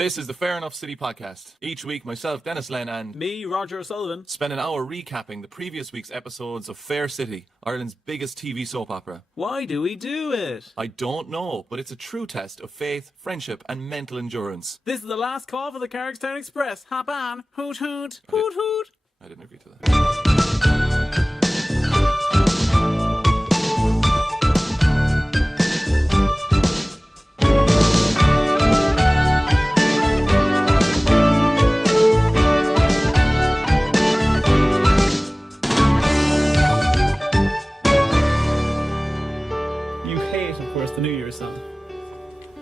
This is the Fair Enough City podcast. Each week, myself, Denis Lane, and me, Roger O'Sullivan, spend an hour recapping the previous week's episodes of Fair City, Ireland's biggest TV soap opera. Why do we do it? I don't know, but it's a true test of faith, friendship, and mental endurance. This is the last call for the Carrickstown Express. Hop on. Hoot hoot. Hoot hoot. I didn't agree to that. The New Year's song.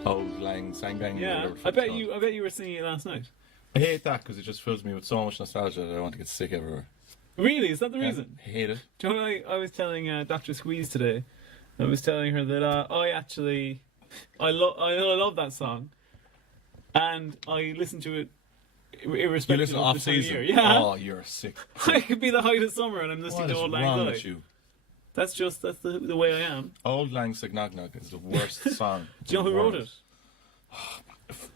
Oh, Lang, Sang Bang. Yeah, I bet you were singing it last night. I hate that because it just fills me with so much nostalgia that I want to get sick everywhere. Really? Is that the reason? I hate it. Do you know what I was telling Dr. Squeeze today? I was telling her that I love that song, and I listen to it irrespective of the time of year. Yeah. Oh, you're sick. It could be the height of summer, and I'm listening to Old Lang Syne. What is wrong with you? That's the way I am. Old Lang Syne is the worst song. Do you know who wrote it?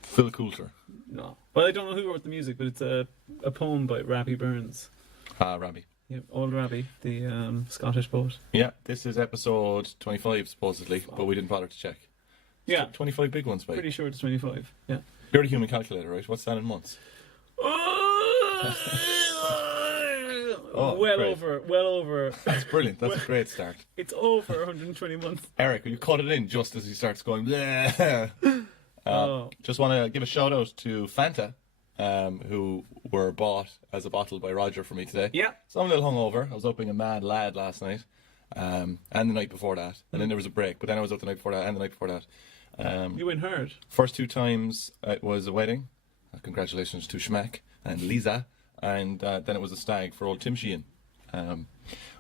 Phil Coulter. No. Well, I don't know who wrote the music, but it's a poem by Rabbie Burns. Rabbie. Yeah, old Rabbie, the Scottish poet. Yeah, this is episode 25 supposedly, but we didn't bother to check. Yeah. 25 big ones, mate. Pretty sure it's 25, yeah. You're the human calculator, right? What's that in months? Oh, well over. That's brilliant. That's a great start. It's over 120 months. Eric, will you cut it in just as he starts going, bleh? Just want to give a shout out to Fanta, who were bought as a bottle by Roger for me today. Yeah. So I'm a little hungover. I was up being a mad lad last night, and the night before that. And then there was a break, but then I was up the night before that and the night before that. You went hard. First two times it was a wedding. Congratulations to Schmack and Lisa. And then it was a stag for old Tim Sheehan.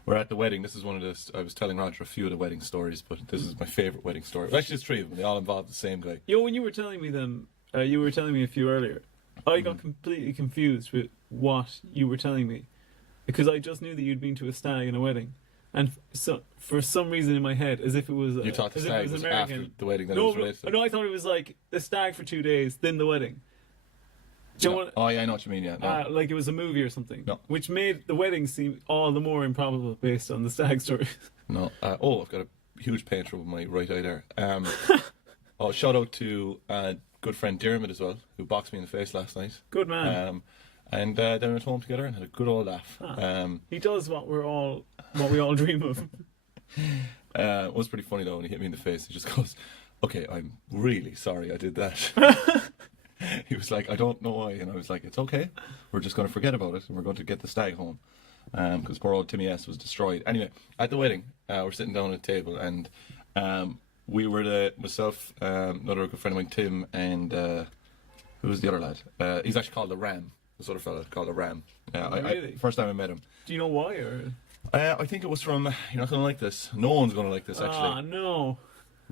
We're at the wedding. This is one of the... I was telling Roger a few of the wedding stories, but this is my favourite wedding story. Well, actually, there's three of them. They all involve the same guy. When you were telling me them, you were telling me a few earlier. I got completely confused with what you were telling me. Because I just knew that you'd been to a stag and a wedding. And so, for some reason in my head, as if it was... You thought the stag was after the wedding that it was related to? No, I thought it was like the stag for 2 days, then the wedding. Oh yeah, I know what you mean. Yeah, no. Like it was a movie or something. No. Which made the wedding seem all the more improbable based on the stag story. No. I've got a huge pain through my right eye there. Shout out to good friend Dermot as well, who boxed me in the face last night. Good man. And then we went home together and had a good old laugh. He does what we all dream of. It was pretty funny though when he hit me in the face. He just goes, "Okay, I'm really sorry I did that." He was like, "I don't know why," and I was like, "It's okay. We're just going to forget about it, and we're going to get the stag home," because poor old Timmy S was destroyed. Anyway, at the wedding, we're sitting down at a table, and we were myself, another good friend of mine, Tim, and who was the other lad? He's actually called the Ram. This other fella called the Ram. Really? First time I met him. Do you know why? Or I think it was from. You're not going to like this. No one's going to like this actually. No.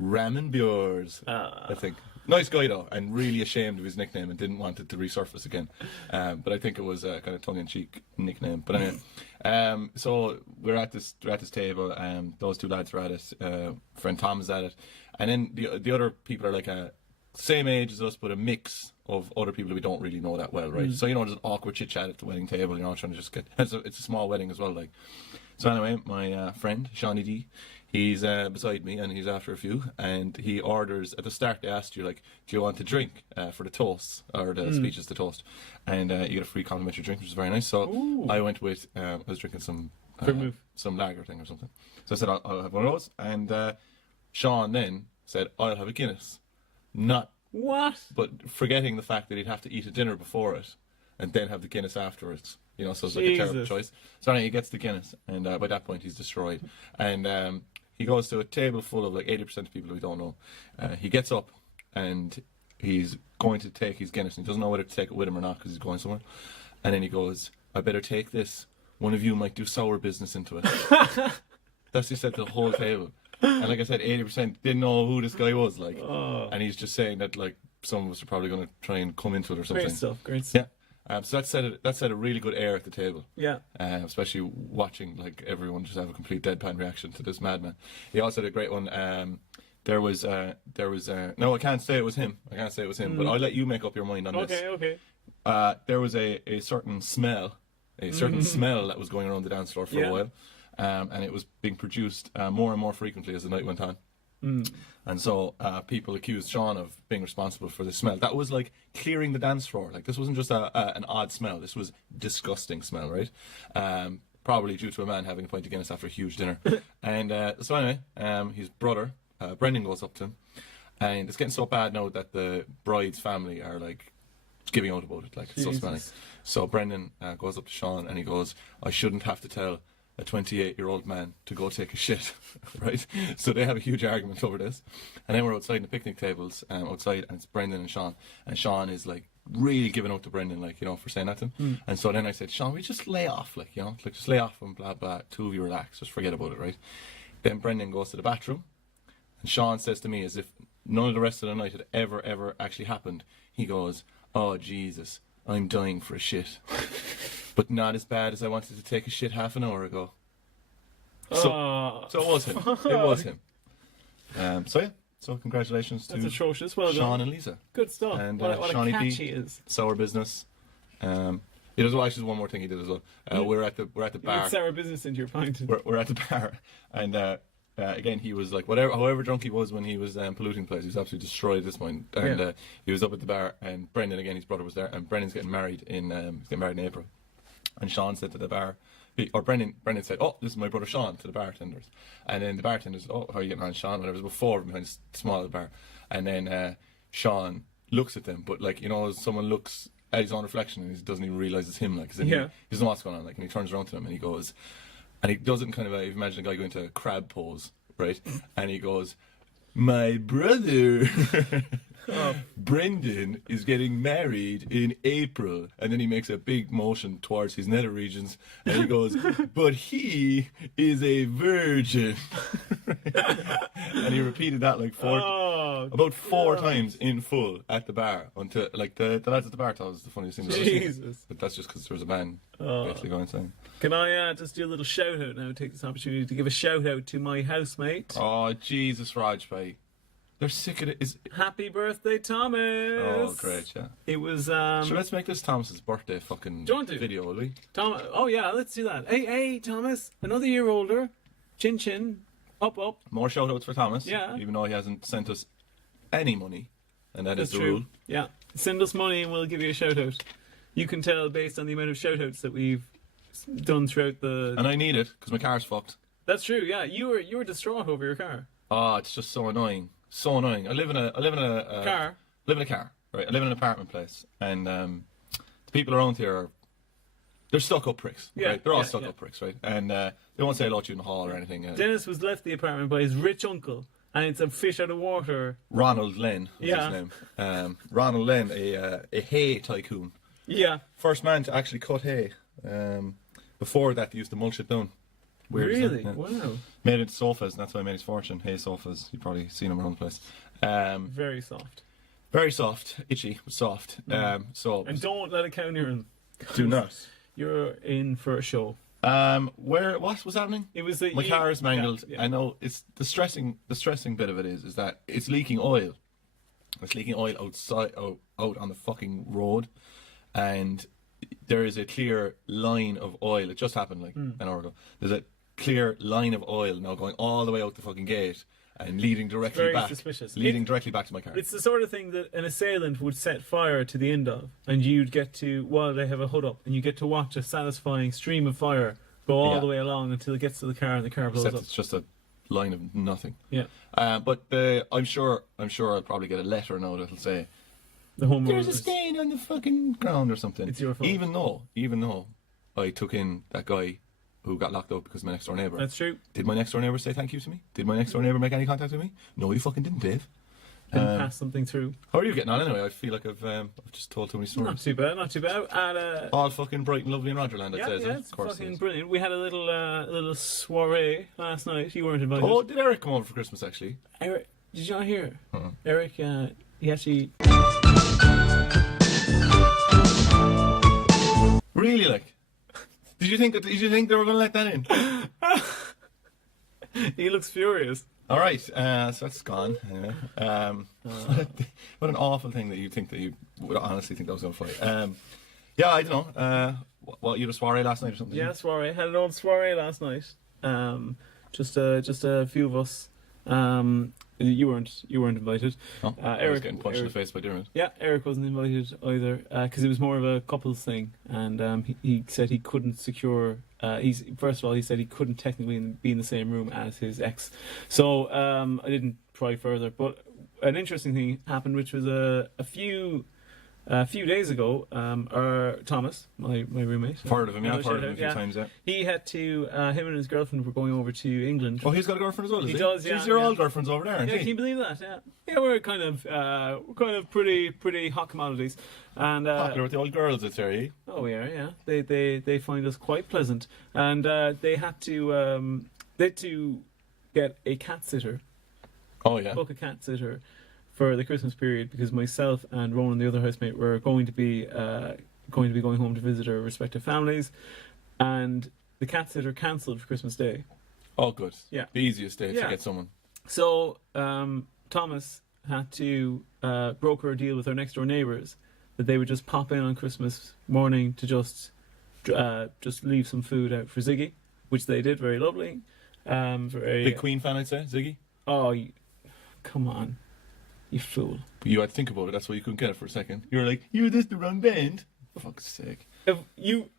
Ramen Bjors, I think. Nice guy though, and really ashamed of his nickname and didn't want it to resurface again. But I think it was a kind of tongue-in-cheek nickname. But anyway, so we're at this table, and those two lads were at it. Friend Tom is at it, and then the other people are like same age as us, but a mix of other people that we don't really know that well, right? So there's an awkward chit chat at the wedding table. Trying to just get. It's a small wedding as well, like. So anyway, my friend Shawnee D. He's beside me and he's after a few, and he orders, at the start they asked you, like, do you want to drink for the toast, or the speeches to toast, and you get a free complimentary drink, which is very nice. So I went with, I was drinking some lager thing or something. So I said, I'll have one of those, and Sean then said, I'll have a Guinness. What? But forgetting the fact that he'd have to eat a dinner before it, and then have the Guinness afterwards. So it's like a terrible choice. So anyway, he gets the Guinness, and by that point he's destroyed. And he goes to a table full of like 80% of people we don't know. He gets up, and he's going to take his Guinness, and he doesn't know whether to take it with him or not because he's going somewhere. And then he goes, "I better take this. One of you might do sour business into it." That's what he said to the whole table. And like I said, 80% didn't know who this guy was, like. And he's just saying that like some of us are probably going to try and come into it or something. Great stuff. Yeah. So that set a really good air at the table. Yeah. Especially watching like everyone just have a complete deadpan reaction to this madman. He also had a great one. there was no, I can't say it was him. But I'll let you make up your mind on this. Okay. There was a certain smell, smell that was going around the dance floor for a while, and it was being produced more and more frequently as the night went on. And so people accused Sean of being responsible for the smell. That was like clearing the dance floor. Like this wasn't just an odd smell. This was disgusting smell, right? Probably due to a man having a pint of Guinness after a huge dinner. And so anyway, his brother, Brendan, goes up to him. And it's getting so bad now that the bride's family are like giving out about it. Like it's so smelly. So Brendan goes up to Sean and he goes, I shouldn't have to tell a 28-year-old man to go take a shit, right? So they have a huge argument over this. And then we're outside in the picnic tables, outside, and it's Brendan and Sean. And Sean is like really giving out to Brendan, like, you know, for saying that to him. And so then I said, Sean, we just lay off, like, you know, like just lay off and blah, blah. Two of you relax, just forget about it, right? Then Brendan goes to the bathroom, and Sean says to me, as if none of the rest of the night had ever actually happened, he goes, oh, Jesus, I'm dying for a shit. But not as bad as I wanted to take a shit half an hour ago. So it was him. It was him. So congratulations to atrocious. Well Sean done. and Lisa. Good stuff. And what a Shawnee catch B, he is. Sour Business. He does actually one more thing he did as well. We're at the You bar. put sour business into your pint. We're at the bar, and again he was like however drunk he was when he was polluting the place. He was absolutely destroyed at this point. And he was up at the bar, and Brendan again, his brother was there, and Brendan's getting married in April. And Sean said to the bar, or Brendan said, oh, this is my brother Sean, to the bartenders. And then the bartenders, oh, how are you getting on, Sean? And there was about four of them behind the small of the bar. And then Sean looks at them, but like, you know, someone looks at his own reflection and he doesn't even realise it's him, like, he doesn't know what's going on, like, and he turns around to them and he goes, and he does it in kind of you imagine a guy going to a crab pose, right? And he goes, my brother Brendan is getting married in April. And then he makes a big motion towards his nether regions and he goes, but he is a virgin. And he repeated that like about four times in full at the bar, until like the lads at the bar thought it was the funniest thing they've ever seen. Jesus. But that's just because there was a man basically going insane. Can I just do a little shout out now? Take this opportunity to give a shout out to my housemate. Oh Jesus, Rajbhai. They're sick of it. Happy birthday, Thomas! Oh, great, yeah. It was, So let's make this Thomas's birthday fucking video, will we? Oh, yeah, let's do that. Hey, Thomas, another year older. Chin chin. Up. More shout outs for Thomas. Yeah. Even though he hasn't sent us any money. And that's the true. rule. Yeah. Send us money and we'll give you a shout out. You can tell based on the amount of shout outs that we've done throughout the... And I need it, because my car's fucked. That's true, yeah. You were distraught over your car. Oh, it's just so annoying. So annoying. I live in a car. Live in a car, right? I live in an apartment place, and the people around here they're stuck-up pricks. Yeah, right? They're all stuck-up pricks, right? And they won't say hello to you in the hall or anything. Dennis was left the apartment by his rich uncle, and it's a fish out of water. Ronald Len was his name. Ronald Len, a hay tycoon. Yeah. First man to actually cut hay. Before that, they used to mulch it down. Weird, really? Yeah. Wow. Made it into sofas, and that's why he made his fortune. Hay sofas. You've probably seen them around the place. Very soft. Very soft. Itchy, but soft. And don't let a cow near him. Do not. You're in for a show. What was happening? It was that my car is mangled. Yeah. I know. It's the stressing bit of it is that it's leaking oil. It's leaking oil outside, out on the fucking road, and there is a clear line of oil. It just happened like an hour ago. There's a clear line of oil now going all the way out the fucking gate and leading directly back. Suspicious. Directly back to my car. It's the sort of thing that an assailant would set fire to the end of, and you'd get to, while they have a hood up, and you get to watch a satisfying stream of fire go all the way along until it gets to the car and the car blows up. It's just a line of nothing. Yeah. But I'm sure I'll probably get a letter now that'll say there's a stain on the fucking ground or something. It's your fault. Even though I took in that guy who got locked up because of my next door neighbour. That's true. Did my next door neighbour say thank you to me? Did my next door neighbour make any contact with me? No, you fucking didn't, Dave. Didn't pass something through. How are you getting on anyway? I feel like I've just told too many stories. Not too bad. All fucking bright and lovely in Rogerland, I'd say. Yeah, it's fucking brilliant. We had a little soiree last night. You weren't invited. Oh, did Eric come over for Christmas actually? Eric, did you not hear? Eric, he actually... Really, like? Did you think they were going to let that in? He looks furious. All right, so that's gone. Anyway. What an awful thing that you think that you would honestly think that was going to fly. Yeah, I don't know. What, you had a soiree last night or something? Yeah, soiree. Had an old soiree last night. Just a few of us. You weren't invited. Oh, I was getting punched in the face by Dermot. Yeah, Eric wasn't invited either because it was more of a couples thing, and he said he couldn't secure. First of all, he said he couldn't technically be in the same room as his ex, so I didn't try further. But an interesting thing happened, which was a few days ago. Our Thomas, my roommate, heard of him, yeah, I've heard of him a few times. Yeah, he had to. Him and his girlfriend were going over to England. Oh, he's got a girlfriend as well. He does. Yeah, Jeez, you're all girlfriends over there, aren't yeah. you? Can you believe that? Yeah, we're kind of pretty hot commodities, and popular with the old girls, it's there. Oh, we are. Yeah, they find us quite pleasant, and they had to get a cat sitter. Oh yeah, book a cat sitter for the Christmas period because myself and Ronan, the other housemate, were going to be going home to visit our respective families, and the cat sitter cancelled for Christmas Day. Oh, good. Yeah, the easiest day to get someone. So Thomas had to broker a deal with our next door neighbours that they would just pop in on Christmas morning to just leave some food out for Ziggy, which they did. Very lovely. Big Queen fan, I'd say. Ziggy. Oh, come on. You fool. But you had to think about it, that's why you couldn't get it for a second. You were like, you this the wrong band? For fuck's sake. If you...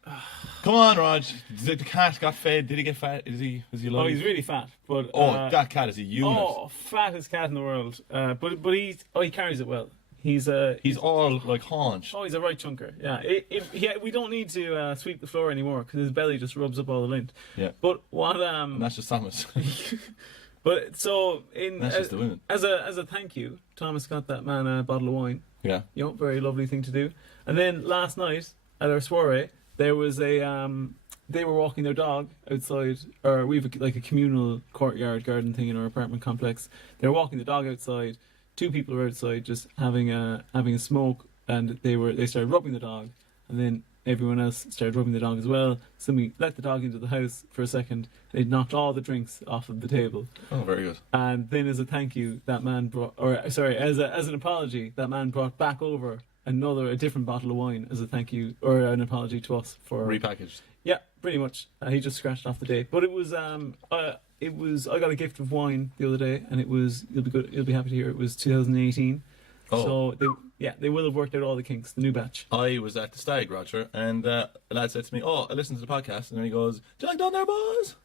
Come on, Raj. The cat got fed. Did he get fat? Is he alive? Oh, he's really fat. But that cat is a unit. Oh, fattest cat in the world. But he carries it well. He's all like haunch. Oh, he's a right chunker. Yeah. We don't need to sweep the floor anymore because his belly just rubs up all the lint. Yeah. But what... And that's just Thomas. But so as a thank you, Thomas got that man a bottle of wine. Yeah. You know, very lovely thing to do. And then last night at our soiree, there was they were walking their dog outside, or we have a communal courtyard garden thing in our apartment complex. They were walking the dog outside. Two people were outside just having a smoke, and they started rubbing the dog, and then everyone else started rubbing the dog as well. So we let the dog into the house for a second. They knocked all the drinks off of the table. Oh, very good. And then as a thank you, that man as an apology, that man brought back over a different bottle of wine as a thank you, or an apology to us for... Repackaged. Yeah, pretty much. He just scratched off the date. But it was I got a gift of wine the other day, and you'll be happy to hear it was 2018. Oh. So they will have worked out all the kinks, the new batch. I was at the stag, Roger, and a lad said to me, "Oh, I listened to the podcast," and then he goes, "Do you like down there, boys?"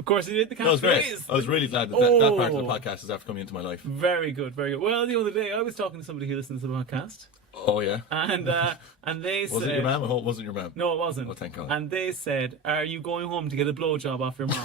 Of course, he did the catchphrase. great. I was really glad that part of the podcast is after coming into my life. Very good, very good. Well, the other day I was talking to somebody who listens to the podcast. Oh yeah. And they said, "Was it your mum? I hope it wasn't your mum." No, it wasn't. Oh, thank God. And they said, "Are you going home to get a blowjob off your mum?"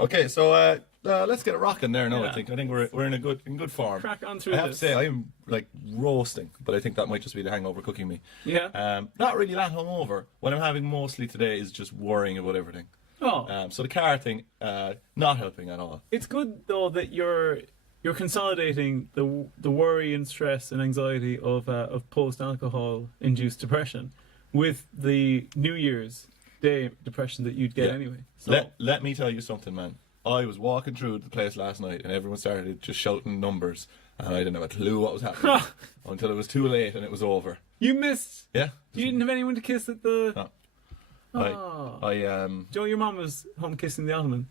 Okay, so let's get it rocking there now. Yeah. I think we're in good form. Crack on through I have to say I'm like roasting, but I think that might just be the hangover cooking me. Yeah. Not really that hungover. What I'm having mostly today is just worrying about everything. Oh. So the car thing, not helping at all. It's good though that you're consolidating the worry and stress and anxiety of post-alcohol induced depression with the New Year's Day depression that you'd get anyway. So. Let me tell you something, man. I was walking through the place last night and everyone started just shouting numbers and I didn't have a clue what was happening until it was too late and it was over. You missed. Yeah. You didn't have anyone to kiss at the... No. Joe, your mum was home kissing the ottoman.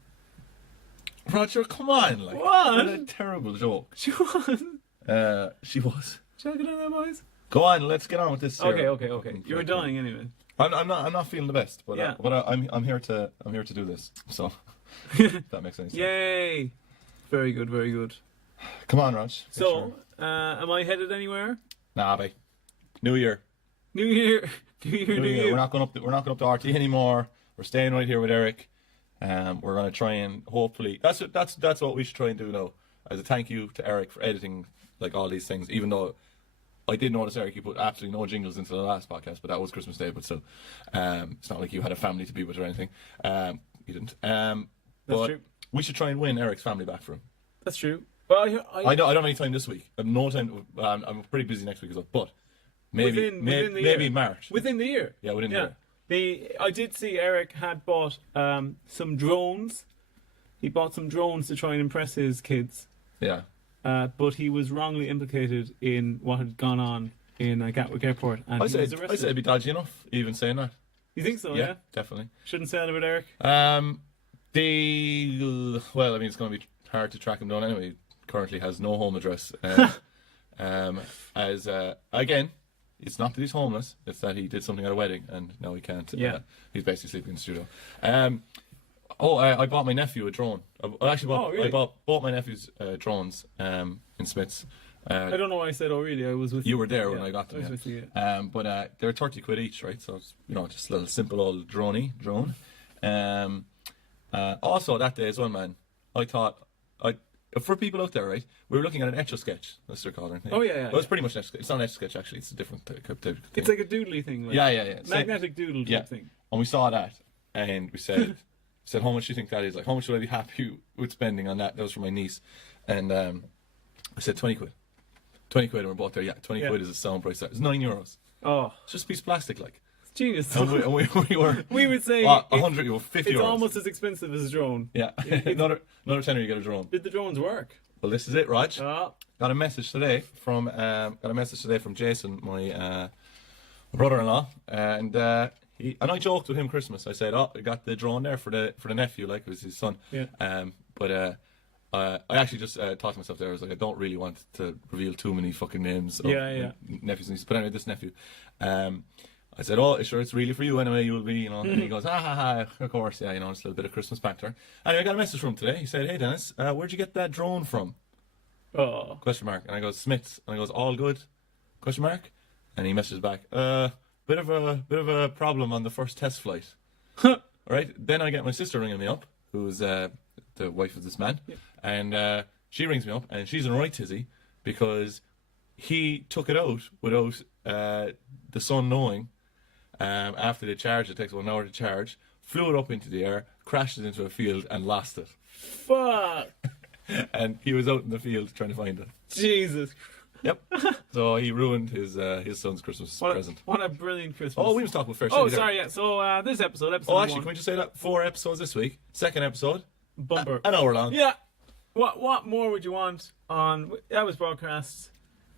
Roger, come on, like what a terrible joke. She was. She was. Check it out, boys. Go on, let's get on with this. Okay. You were dying anyway. I'm not feeling the best, but yeah. I'm here to do this. So that makes sense. Yay! Very good, very good. Come on, Raj. So, am I headed anywhere? Nah, babe. New Year. New Year. We're not going up to RT anymore. We're staying right here with Eric. We're going to try and hopefully that's what we should try and do now. As a thank you to Eric for editing like all these things, even though I did notice, Eric, you put absolutely no jingles into the last podcast, but that was Christmas Day, but still. It's not like you had a family to be with or anything. You didn't. That's true. We should try and win Eric's family back for him. That's true. Well, I don't have any time this week. I have no time. I'm pretty busy next week as well, but maybe within March. Within the year? Yeah, within the year. I did see Eric had bought some drones. He bought some drones to try and impress his kids. Yeah. But he was wrongly implicated in what had gone on in Gatwick Airport, and I he say was arrested. it'd be dodgy enough, even saying that. You think so? Yeah. Definitely. Shouldn't say that about Eric. Well, I mean, it's going to be hard to track him down anyway. He currently has no home address. Again, it's not that he's homeless; it's that he did something at a wedding and now he can't. Yeah. He's basically sleeping in the studio. I bought my nephew a drone. I bought my nephew's drones in Smith's. I don't know why I said, "Oh, really?" I was with you. Were there when I got them. I was with you. But they're 30 quid each, right? So it's, just a little simple old drone. Also that day as well, man. I thought for people out there, right? We were looking at an Etch-a-Sketch. That's their calling. Oh yeah. Well, it's pretty much Etch-a-Sketch. It's not an Etch-a-Sketch actually. It's a different type of thing. It's like a doodly thing. Like Yeah. Magnetic doodle type thing. And we saw that, and we said, how much do you think that is? Like, how much would I be happy with spending on that? That was for my niece, and I said 20 quid. 20 quid, and we're both there. Yeah, 20 quid is a sound price. It's €9. Oh, it's just a piece of plastic, like. Genius. And we were. We would say 100 €50. It's almost as expensive as a drone. Yeah, another tenner you get a drone. Did the drones work? Well, this is it, Raj. Oh. Got a message today from Jason, my brother-in-law, and I joked with him Christmas. I said, "Oh, I got the drone there for the nephew, like it was his son." Yeah. But I actually just thought to myself there, I was like, I don't really want to reveal too many fucking names of nephews and nieces. But anyway, this nephew, I said, "Oh, sure, it's really for you anyway. You'll be, And he goes, of course, yeah, it's a little bit of Christmas banter." Anyway, I got a message from him today. He said, "Hey, Dennis, where'd you get that drone from?" Oh. Question mark. And I goes, "Smith's." And I goes, "All good?" Question mark. And he messages back, bit of a problem on the first test flight." All right. Then I get my sister ringing me up, who's the wife of this man, and she rings me up, and she's in a right tizzy because he took it out without the son knowing. After they charged, it takes about an hour to charge. Flew it up into the air, crashed it into a field, and lost it. Fuck. And he was out in the field trying to find it. Jesus. Yep. So he ruined his son's Christmas present. What a brilliant Christmas. Oh, we was talking about first. Oh, sorry, yeah. So this episode actually, one. Can we just say that 4 episodes this week? Second episode, bumper, an hour long. Yeah. What more would you want on? That was broadcast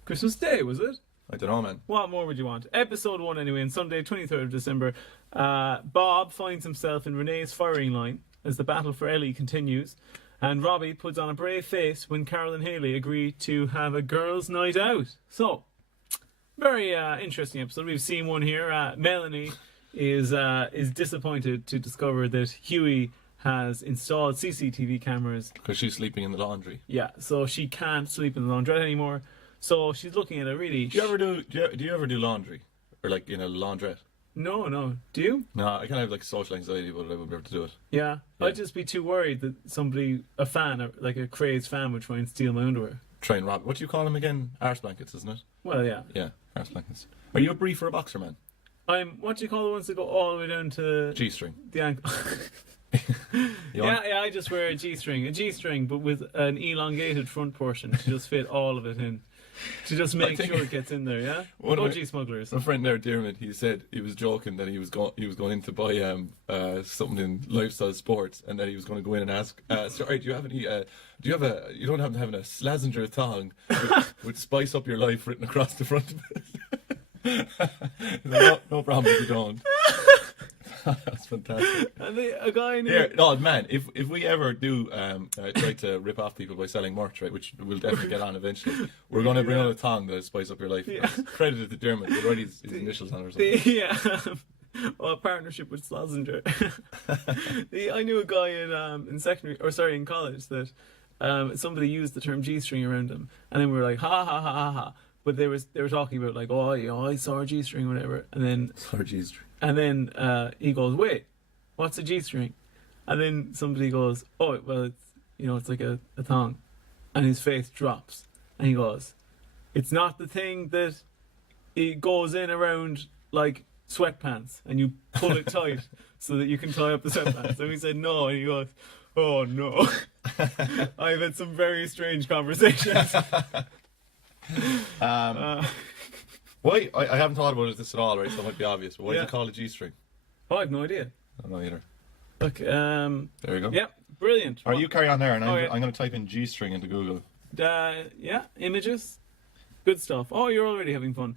Christmas Day, was it? I don't know, man. What more would you want? Episode 1 anyway, on Sunday, 23rd of December. Bob finds himself in Renee's firing line as the battle for Ellie continues. And Robbie puts on a brave face when Carol and Haley agree to have a girls' night out. So, very interesting episode. We've seen one here. Melanie is disappointed to discover that Huey has installed CCTV cameras. Because she's sleeping in the laundry. Yeah, so she can't sleep in the laundrette anymore. So she's looking at a really... Do you ever do laundry? Or like in a laundrette? No. Do you? No, I kind of have like social anxiety, but I wouldn't be able to do it. Yeah. I'd just be too worried that somebody, a fan, like a crazed fan, would try and steal my underwear. Try and rob. What do you call them again? Arse blankets, isn't it? Well, yeah. Yeah, arse blankets. Are you a brief or a boxer, man? What do you call the ones that go all the way down to... G-string. The ankle. I just wear a G-string, but with an elongated front portion to just fit all of it in. To just make sure it gets in there, yeah? OG smugglers. My friend there, Dermot, he said he was joking that he was going in to buy something in lifestyle sports, and that he was going to go in and ask, "Sorry, do you have any? You don't happen to have a Slazenger thong with "Spice Up Your Life" written across the front of it?" No problem if you don't. That's fantastic. And a guy in here. Oh man, if we ever do try to rip off people by selling merch, right, which we'll definitely get on eventually, we're going to bring out a thong that Spice Up Your Life. Yeah. Credited to Dermot. We'll write his initials on it or something. A partnership with Slazenger. I knew a guy in college that somebody used the term G-string around him, and then we were like, ha ha ha ha ha. But they were talking about like, I saw a G-string or whatever, and then saw a G-string. And then he goes, "Wait, what's a G-string?" And then somebody goes, "Oh, well, it's like a thong." And his face drops. And he goes, "It's not the thing that it goes in around like sweatpants and you pull it tight so that you can tie up the sweatpants." And we said, "No." And he goes, "Oh, no." I've had some very strange conversations. Why? I haven't thought about this at all, right? So it might be obvious. But why is it called a G-string? Oh, I have no idea. I don't know either. Look, There you go. yeah, brilliant. Alright, you carry on there, and Okay. I'm going to type in G-string into Google. Yeah, images. Good stuff. Oh, you're already having fun.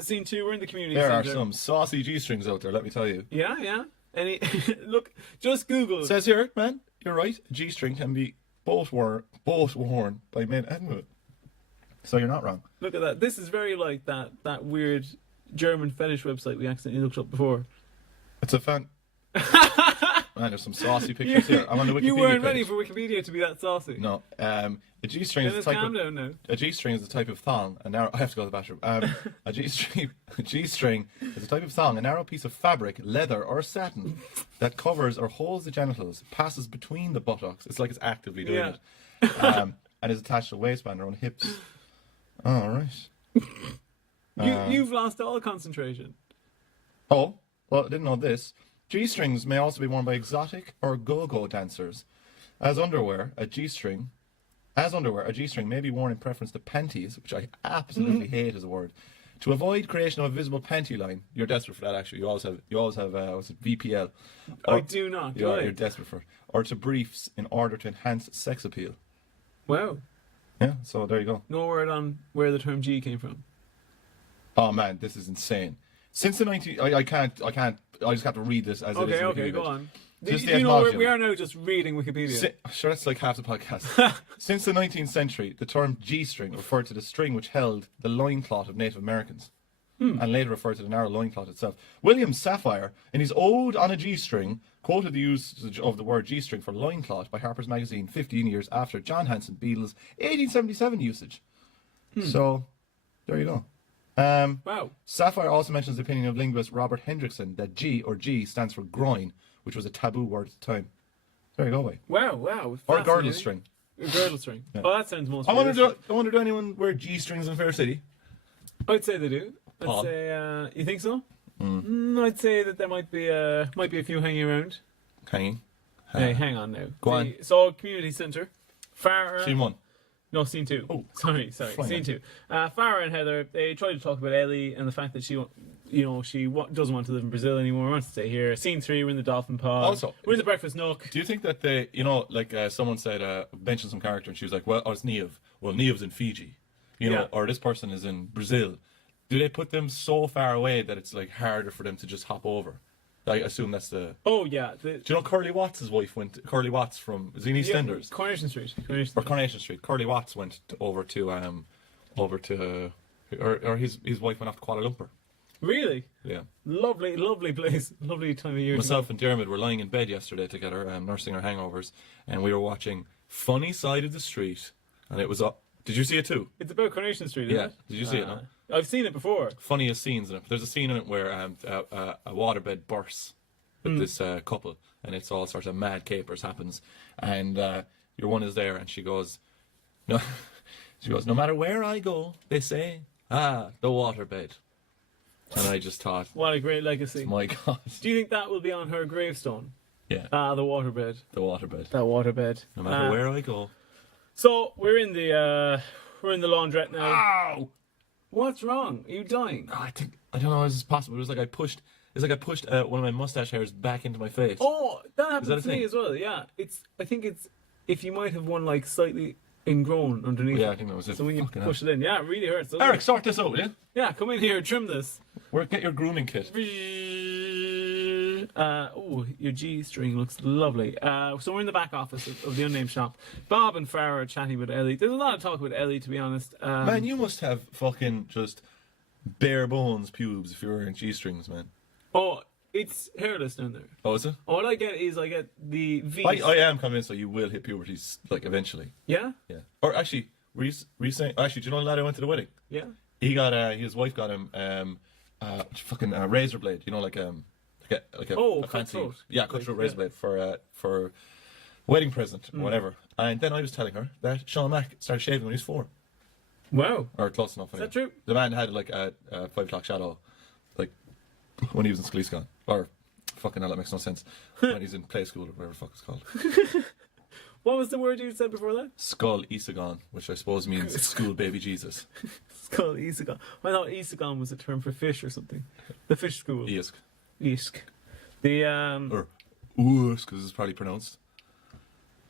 Scene 2, we're in the community There are centre. some saucy G-strings out there, let me tell you. Yeah. Any look, just Google. It says here, man, you're right. A G-string can be both worn by men and women. So you're not wrong. Look at that. This is very like that weird German fetish website we accidentally looked up before. It's a fan. Man, there's some saucy pictures here. I'm on the Wikipedia You weren't page. ready for Wikipedia to be that saucy. No. A G-string is Dennis, the type calm of down now. a G-string is a type of thong. A narrow. I have to go to the bathroom. A G-string is a type of thong, a narrow piece of fabric, leather or satin that covers or holds the genitals, passes between the buttocks. It's like it's actively doing it, and is attached to the waistband around hips. All right. You've lost all concentration. Oh, well, I didn't know this. G-strings may also be worn by exotic or go-go dancers. As underwear, a G-string may be worn in preference to panties, which I absolutely hate as a word. To avoid creation of a visible panty line, you're desperate for that. Actually, you always have what's it, VPL. I do not. You're desperate for, or to briefs in order to enhance sex appeal. Wow. Yeah, so there you go. No word on where the term G came from. Oh man, this is insane. Since the 19, I can't. I just have to read this as it is. Okay, go on. Just You know, we are now just reading Wikipedia. Sure, that's like half the podcast. Since the 19th century, the term G-string referred to the string which held the loincloth of Native Americans, and later referred to the narrow loincloth itself. William Safire, in his Ode on a G-string, quoted the usage of the word G-string for loincloth by Harper's Magazine 15 years after John Hanson Beadle's 1877 usage. So, there you go. Wow. Safire also mentions the opinion of linguist Robert Hendrickson that G or G stands for groin, which was a taboo word at the time. There you go, way. Wow. Or girdle string. A girdle string. Yeah. Oh, that sounds most I wonder, realistic. do anyone wear G-strings in Fair City? I'd say they do. Paul? I'd say, you think so? I'd say that there might be a few hanging around. Hanging. Hey, hang on now. Go on. So, community centre. Farah. Scene 1. No, scene 2. Oh. Sorry. Fine. Scene 2. Farah and Heather, they tried to talk about Ellie and the fact that she doesn't want to live in Brazil anymore, wants to stay here. Scene 3, we're in the dolphin pod. Also, we're in the breakfast nook. Do you think that they, someone said, mentioned some character and she was like, well, it's Niamh. Well, Niamh's in Fiji. Or this person is in Brazil. Do they put them so far away that it's like harder for them to just hop over? I assume that's the... Oh, yeah. Do you know Curly Watts' wife Curly Watts from... Is he in EastEnders? Coronation Street. Or Coronation Street. Curly Watts went over to his wife went off to Kuala Lumpur. Really? Yeah. Lovely place. Lovely time of year. Myself and Dermot were lying in bed yesterday together, nursing our hangovers, and we were watching Funny Side of the Street, and it was up. Did you see it too? It's about Coronation Street, isn't Yeah. it? Did you see it? No. I've seen it before. Funniest scenes in it. There's a scene in it where a waterbed bursts with this couple, and it's all sorts of mad capers happens, and your one is there, and she goes, no, no matter where I go, they say, the waterbed. And I just thought, What a great legacy. my God. Do you think that will be on her gravestone? Yeah. The waterbed. The waterbed. That waterbed. No matter where I go. So we're in the laundrette now. Ow! What's wrong? Are you dying? I don't know how this is possible. It was like I pushed one of my mustache hairs back into my face. Oh, that happened that a to me thing? as well. Yeah, I think it's if you might have one like slightly ingrown underneath. Yeah, I think that was it. So when you Fucking push it in, yeah, it really hurts. doesn't Eric, it? sort this out, will you? Yeah, come in here, trim this. Get your grooming kit. Your G string looks lovely. So we're in the back office of the unnamed shop. Bob and Farah are chatting with Ellie. There's a lot of talk about Ellie, to be honest. Man, you must have fucking just bare bones pubes if you're wearing G-strings, man. Oh, it's hairless down there. Oh, is it? All I get the V. I am convinced that you will hit puberty, like, eventually. Yeah? Yeah. Or actually, were you saying... Actually, do you know the lad I went to the wedding? Yeah. He got... his wife got him fucking razor blade. You know, like a fancy... cutthroat. Yeah, cutthroat Like, razor blade for wedding present or whatever. And then I was telling her that Sean Mack started shaving when he was 4. Wow. Or close enough. Is that true? The man had like a 5 o'clock shadow, like when he was in Skleescon. Or fucking hell, that makes no sense. When he's in play school or whatever the fuck it's called. What was the word you said before that? Skull Isagon, which I suppose means school baby Jesus. It's called Isagon. I thought Isagon was a term for fish or something. The fish school. Isk. Isk. The Or oos, because it's probably pronounced.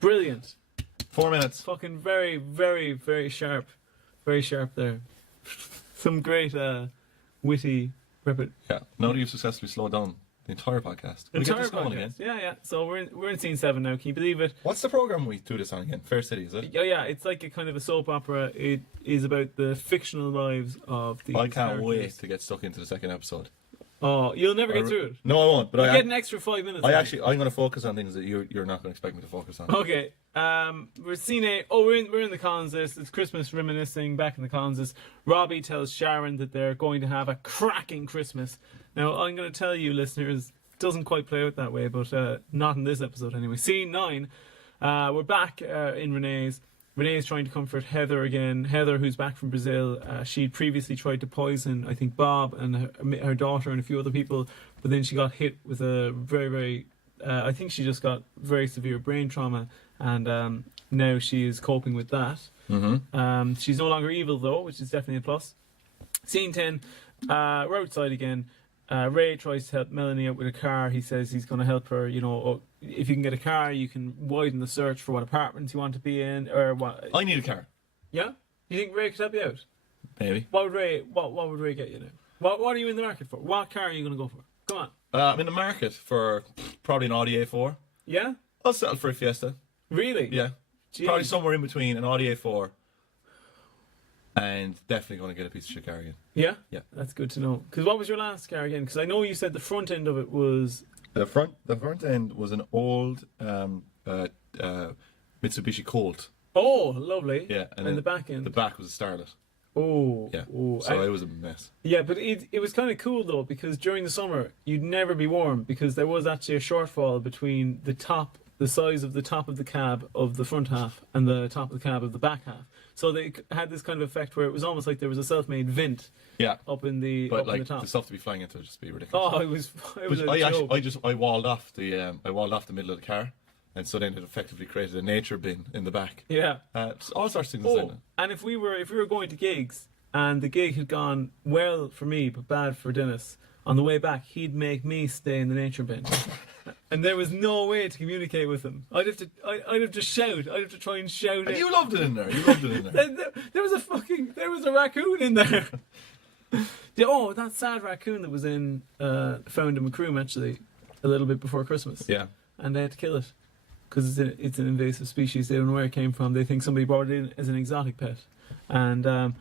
brilliant. 4 minutes. Fucking very, very, very sharp. Very sharp there. Some great witty ribbit. Yeah. Now that you've successfully slowed down the entire podcast. We get this going again. Yeah. So we're in scene 7 now. Can you believe it? What's the program we do this on again? Fair City, is it? Yeah. It's like a kind of a soap opera. It is about the fictional lives of the. I can't wait to get stuck into the second episode. Oh, you'll never get through it. No, I won't. But you get an extra 5 minutes. I'm going to focus on things that you're not going to expect me to focus on. Okay. We're scene 8. Oh, we're in the Collinses. It's Christmas reminiscing back in the Collinses. Robbie tells Sharon that they're going to have a cracking Christmas. Now, I'm going to tell you, listeners, it doesn't quite play out that way, but not in this episode anyway. Scene 9. We're back in Renee's. Renee's trying to comfort Heather again. Heather, who's back from Brazil, she'd previously tried to poison, I think, Bob and her daughter and a few other people, but then she got hit with a very, very, I think she just got very severe brain trauma, and now she is coping with that. Mm-hmm. She's no longer evil, though, which is definitely a plus. Scene 10, we're outside again. Ray tries to help Melanie out with a car. He says he's going to help her, if you can get a car, you can widen the search for what apartments you want to be in, or what. I need a car. Yeah? You think Ray could help you out? Maybe. What would Ray get you now? What are you in the market for? What car are you going to go for? Come on. I'm in the market for probably an Audi A4. Yeah? I'll settle for a Fiesta. Really? Yeah. Jeez. Probably somewhere in between an Audi A4 and definitely going to get a piece of shit car again. Yeah? Yeah. That's good to know. Because what was your last car again? Because I know you said the front end of it was... The front end was an old Mitsubishi Colt. Oh, lovely. Yeah. And the back end? The back was a Starlet. Oh. Yeah. Oh. So it was a mess. Yeah, but it was kind of cool though, because during the summer you'd never be warm because there was actually a shortfall between the size of the top of the cab of the front half and the top of the cab of the back half. So they had this kind of effect where it was almost like there was a self-made vent. Yeah. Up in the top. The stuff to be flying into would just be ridiculous. Oh, it was a joke. I walled off the middle of the car, and so then it effectively created a nature bin in the back. Yeah. All sorts of things. Oh, and if we were going to gigs and the gig had gone well for me but bad for Denis, on the way back he'd make me stay in the nature bin. And there was no way to communicate with him. I'd have to shout. I'd have to try and shout. And you loved it in there. There was a raccoon in there. That sad raccoon that was found in Macroom actually a little bit before Christmas. Yeah. And they had to kill it because it's an invasive species. They don't know where it came from. They think somebody brought it in as an exotic pet. And by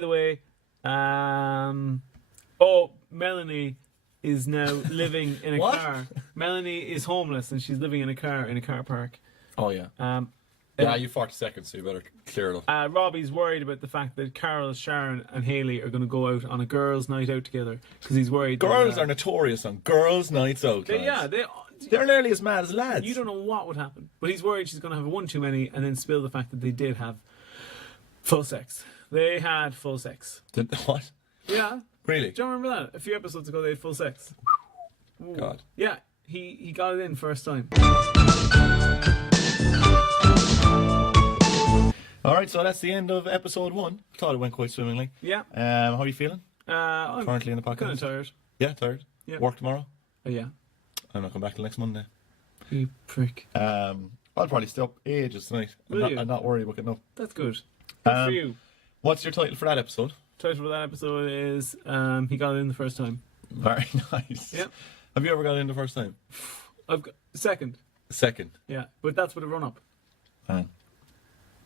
the way, Melanie is now living in a car. Melanie is homeless and she's living in a car park. Oh yeah. You 40 seconds, so you better clear it up. Robbie's worried about the fact that Carol, Sharon, and Hayley are going to go out on a girls' night out together because he's worried. Girls are notorious on girls' nights out. They're nearly as mad as lads. You don't know what would happen, but he's worried she's going to have one too many and then spill the fact that they did have full sex. They had full sex. What? Yeah. Really? Do you remember that? A few episodes ago, they had full sex. Ooh. God. Yeah, he got it in first time. Alright, so that's the end of episode 1. I thought it went quite swimmingly. Yeah. How are you feeling? I'm currently in the podcast. Kind of tired. Yeah, tired. Yeah. Work tomorrow? Yeah. I'm not coming back till next Monday. You prick. I'll probably stay up ages tonight. I'm not worried about getting up. That's good. Good for you. What's your title for that episode? Title for that episode is He Got It In the First Time. Very nice. Yep. Have you ever got it in the first time? I've got second. Second. Yeah, but that's with a run up. Man.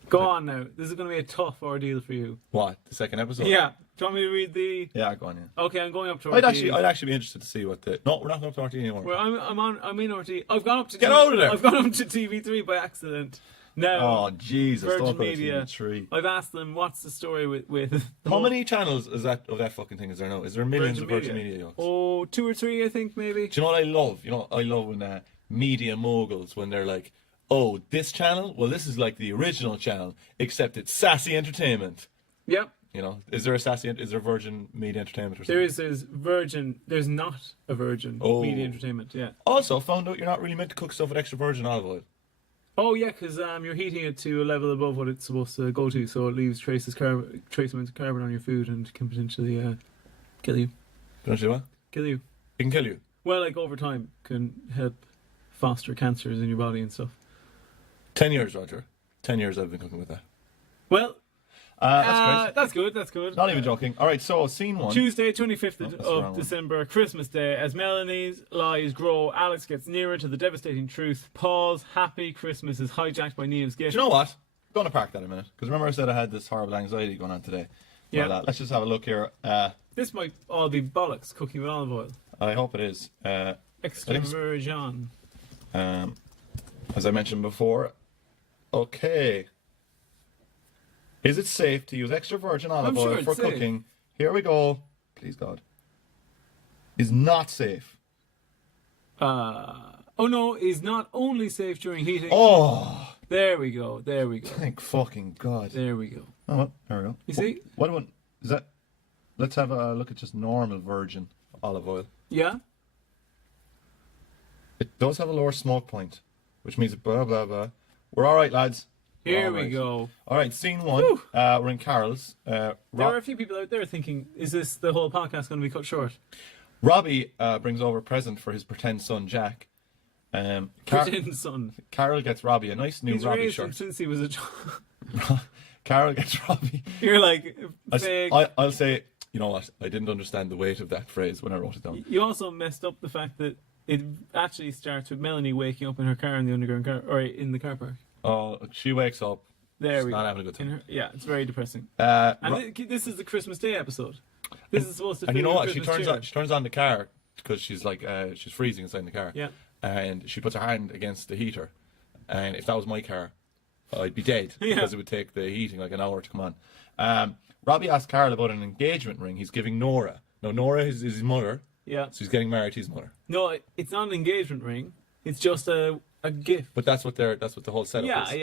Go on now. This is going to be a tough ordeal for you. What? The second episode? Yeah. Do you want me to read the? Yeah, go on. Yeah. Okay, I'm going up to I'd RT. actually be interested to see what the. No, we're not going up to RT anymore. Well, I'm in RT. I've gone up to. Get out of there! I've gone up to TV3 by accident. Now, oh Jesus! Virgin Media. TV3. I've asked them what's the story with How many channels is that of that fucking thing is there now? Is there millions of Virgin Media yokes? Oh, 2 or 3, I think maybe. Do you know what I love? I love when media moguls when they're like, oh, this channel? Well, this is like the original channel, except it's sassy entertainment. Yep. Is there is there Virgin Media Entertainment or something? There's Virgin. There's not a Virgin Media Entertainment. Yeah. Also, found out you're not really meant to cook stuff with extra virgin olive oil. Oh yeah, because you're heating it to a level above what it's supposed to go to, so it leaves trace amounts of carbon on your food and can potentially kill you. Potentially what? Kill you. It can kill you. Well, like over time can help foster cancers in your body and stuff. 10 years, Roger. 10 years I've been cooking with that. Well, That's great. that's good. That's good. Not even joking. All right, so scene one. Tuesday, 25th that's the of wrong one. December, Christmas Day. As Melanie's lies grow, Alex gets nearer to the devastating truth. Paul's happy Christmas is hijacked by Niamh's gift. Do you know what? Going to park that a minute. Because remember I said I had this horrible anxiety going on today. Yeah. Well, let's just have a look here. This might all be bollocks, cooking with olive oil. I hope it is. Extra virgin. As I mentioned before. Okay. Is it safe to use extra virgin olive I'm sure oil it's for safe. cooking? Here we go. Please God. Is not safe. Oh no, is not only safe during heating. Oh, There we go. There we go. thank fucking God. There we go. Oh, well, there we go. You see? What one is that? Let's have a look at just normal virgin olive oil. Yeah. It does have a lower smoke point, which means blah blah blah. We're all right, lads. We're Here all we right. go. All right, scene one. Whew. We're in Carol's. There are a few people out there thinking, is this the whole podcast going to be cut short? Robbie brings over a present for his pretend son Jack. Pretend son. Carol gets Robbie a nice new He's Robbie raised him shirt. since he was a child. Carol gets Robbie. You're like, fake. I'll say, you know what? I didn't understand the weight of that phrase when I wrote it down. You also messed up the fact that it actually starts with Melanie waking up in her car in the underground car, or in the car park. Oh, she wakes up. There She's we not go. having a good time. It's very depressing. And This is the Christmas Day episode. This is supposed to. you know fill what? your She Christmas turns cheer. on the car because she's like she's freezing inside the car. Yeah. And she puts her hand against the heater, and if that was my car, I'd be dead Yeah. because it would take the heating like an hour to come on. Robbie asked Carol about an engagement ring he's giving Nora. Now Nora is his mother, Yeah. so he's getting married to his mother. No, it's not an engagement ring. It's just a gift. But that's what the whole setup is.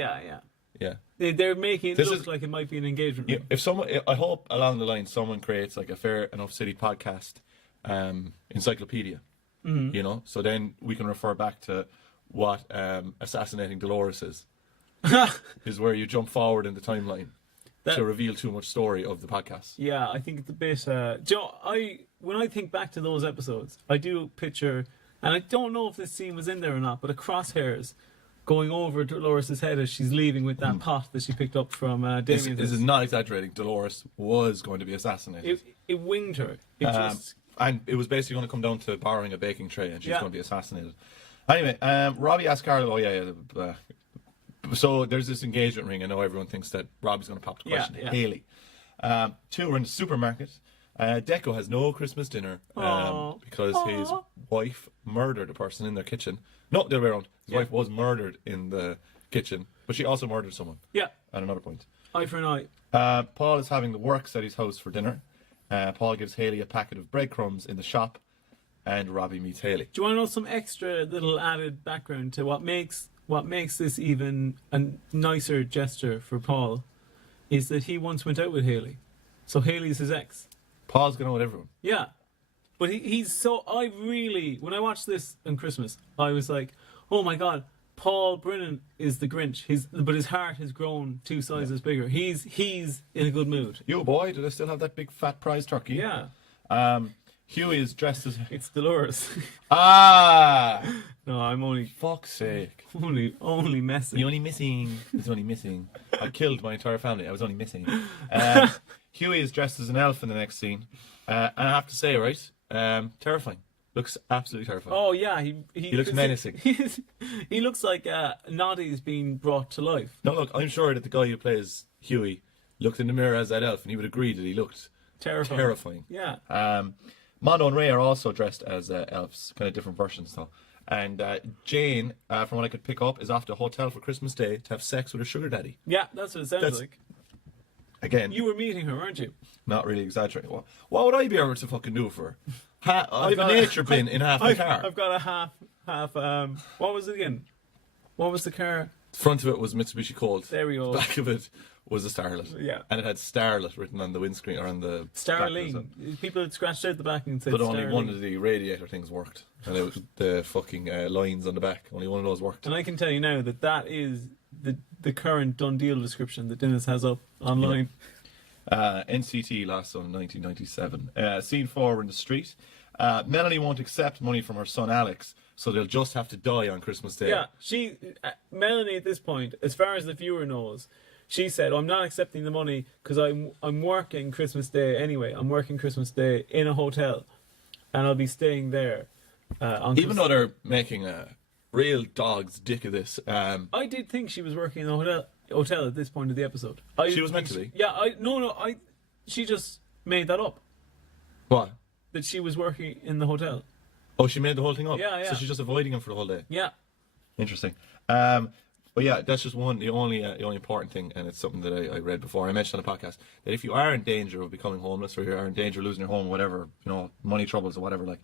Yeah. They're making it This look is- like it might be an engagement Yeah, ring. if someone, I hope along the line someone creates like a Fair Enough City podcast encyclopedia, you know, so then we can refer back to what assassinating Dolores is where you jump forward in the timeline to reveal too much story of the podcast. Yeah, I think it's a bit. Joe, when I think back to those episodes, I do picture, and I don't know if this scene was in there or not, but a crosshairs going over Dolores' head as she's leaving with that pot that she picked up from This Damien's. is not exaggerating. Dolores was going to be assassinated. It winged her. It just. And it was basically going to come down to borrowing a baking tray, and she's Yeah. going to be assassinated. Anyway, Robbie asked Carol, so there's this engagement ring. I know everyone thinks that Robbie's going to pop the question. Yeah. Haley. Two, we're in the supermarket. Deco has no Christmas dinner because his wife murdered a person in their kitchen. No, the other way around. His wife was murdered in the kitchen, but she also murdered someone Yeah, at another point. eye for an eye. Paul is having the works at his house for dinner. Paul gives Haley a packet of breadcrumbs in the shop, and Robbie meets Haley. Do you want to know some extra little added background to what makes this even a nicer gesture for Paul? Is that he once went out with Haley, so Haley's his ex. Paul's going out with everyone. Yeah, but he's so. I really, when I watched this on Christmas, I was like, oh my god, Paul Brennan is the Grinch. But his heart has grown 2 sizes bigger. He's in a good mood. You boy, do they still have that big fat prize turkey? Yeah, Huey is dressed as it's Dolores. ah. No, I'm only Fuck's sake! only messing. The only missing. It's only missing. I killed my entire family. I was only missing. Huey is dressed as an elf in the next scene, and I have to say, right, terrifying. Looks absolutely terrifying. Oh yeah, he looks menacing. He looks like Noddy's being brought to life. No, look, I'm sure that the guy who plays Huey looked in the mirror as that elf, and he would agree that he looked terrifying. Yeah. Mondo and Ray are also dressed as elves, kind of different versions though. And Jane, from what I could pick up, is off to a hotel for Christmas Day to have sex with her sugar daddy. Yeah, that's what it sounds like. Again, You were meeting her, weren't you? not really exaggerating. What would I be able to fucking do for her? I have a nature bin in half my car. I've got a half. What was it again? What was the car? Front of it was Mitsubishi Colt. There we go. Back of it was a Starlet. Yeah. And it had Starlet written on the windscreen or on the back of Starling. it. People had scratched out the back and said But only Starling. one of the radiator things worked. And it was the fucking lines on the back. Only one of those worked. And I can tell you now that is the current done deal description that Denis has up online. NCT last on 1997. Scene 4, we're in the street. Melanie won't accept money from her son Alex, so they'll just have to die on Christmas Day. Yeah, Melanie at this point, as far as the viewer knows, she said, I'm not accepting the money because I'm working Christmas Day anyway. I'm working Christmas Day in a hotel, and I'll be staying there. Even though they're making a real dog's dick of this. I did think she was working in a hotel at this point of the episode. She was meant to be. Yeah, she just made that up. What? That she was working in the hotel. Oh, she made the whole thing up? Yeah. So she's just avoiding him for the whole day? Yeah. Interesting. But yeah, that's just the only important thing, and it's something that I read before. I mentioned on the podcast that if you are in danger of becoming homeless, or you are in danger of losing your home, whatever, money troubles or whatever,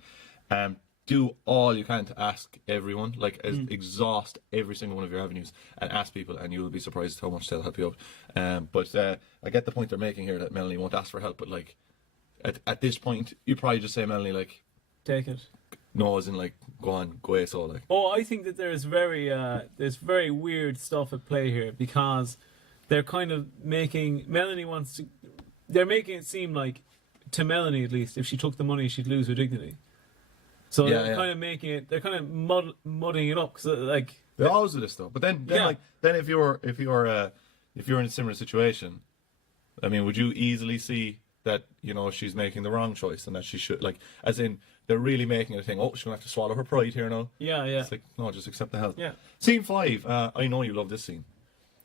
do all you can to ask everyone, exhaust every single one of your avenues and ask people, and you will be surprised how much they'll help you out. But I get the point they're making here that Melanie won't ask for help, but at this point, you probably just say, Melanie, take it. No, as in go on, go away, so Oh, I think that there's very weird stuff at play here, because they're kind of making they're making it seem like, to Melanie at least, if she took the money she'd lose her dignity. So they're kind of making it, they're kind of mudding it up, because they always do this though. But then if you're in a similar situation, I mean, would you easily see that she's making the wrong choice, and that she should as in they're really making it a thing? Oh, she's gonna have to swallow her pride here now. Yeah. It's no, just accept the help. Yeah. Scene 5. I know you love this scene.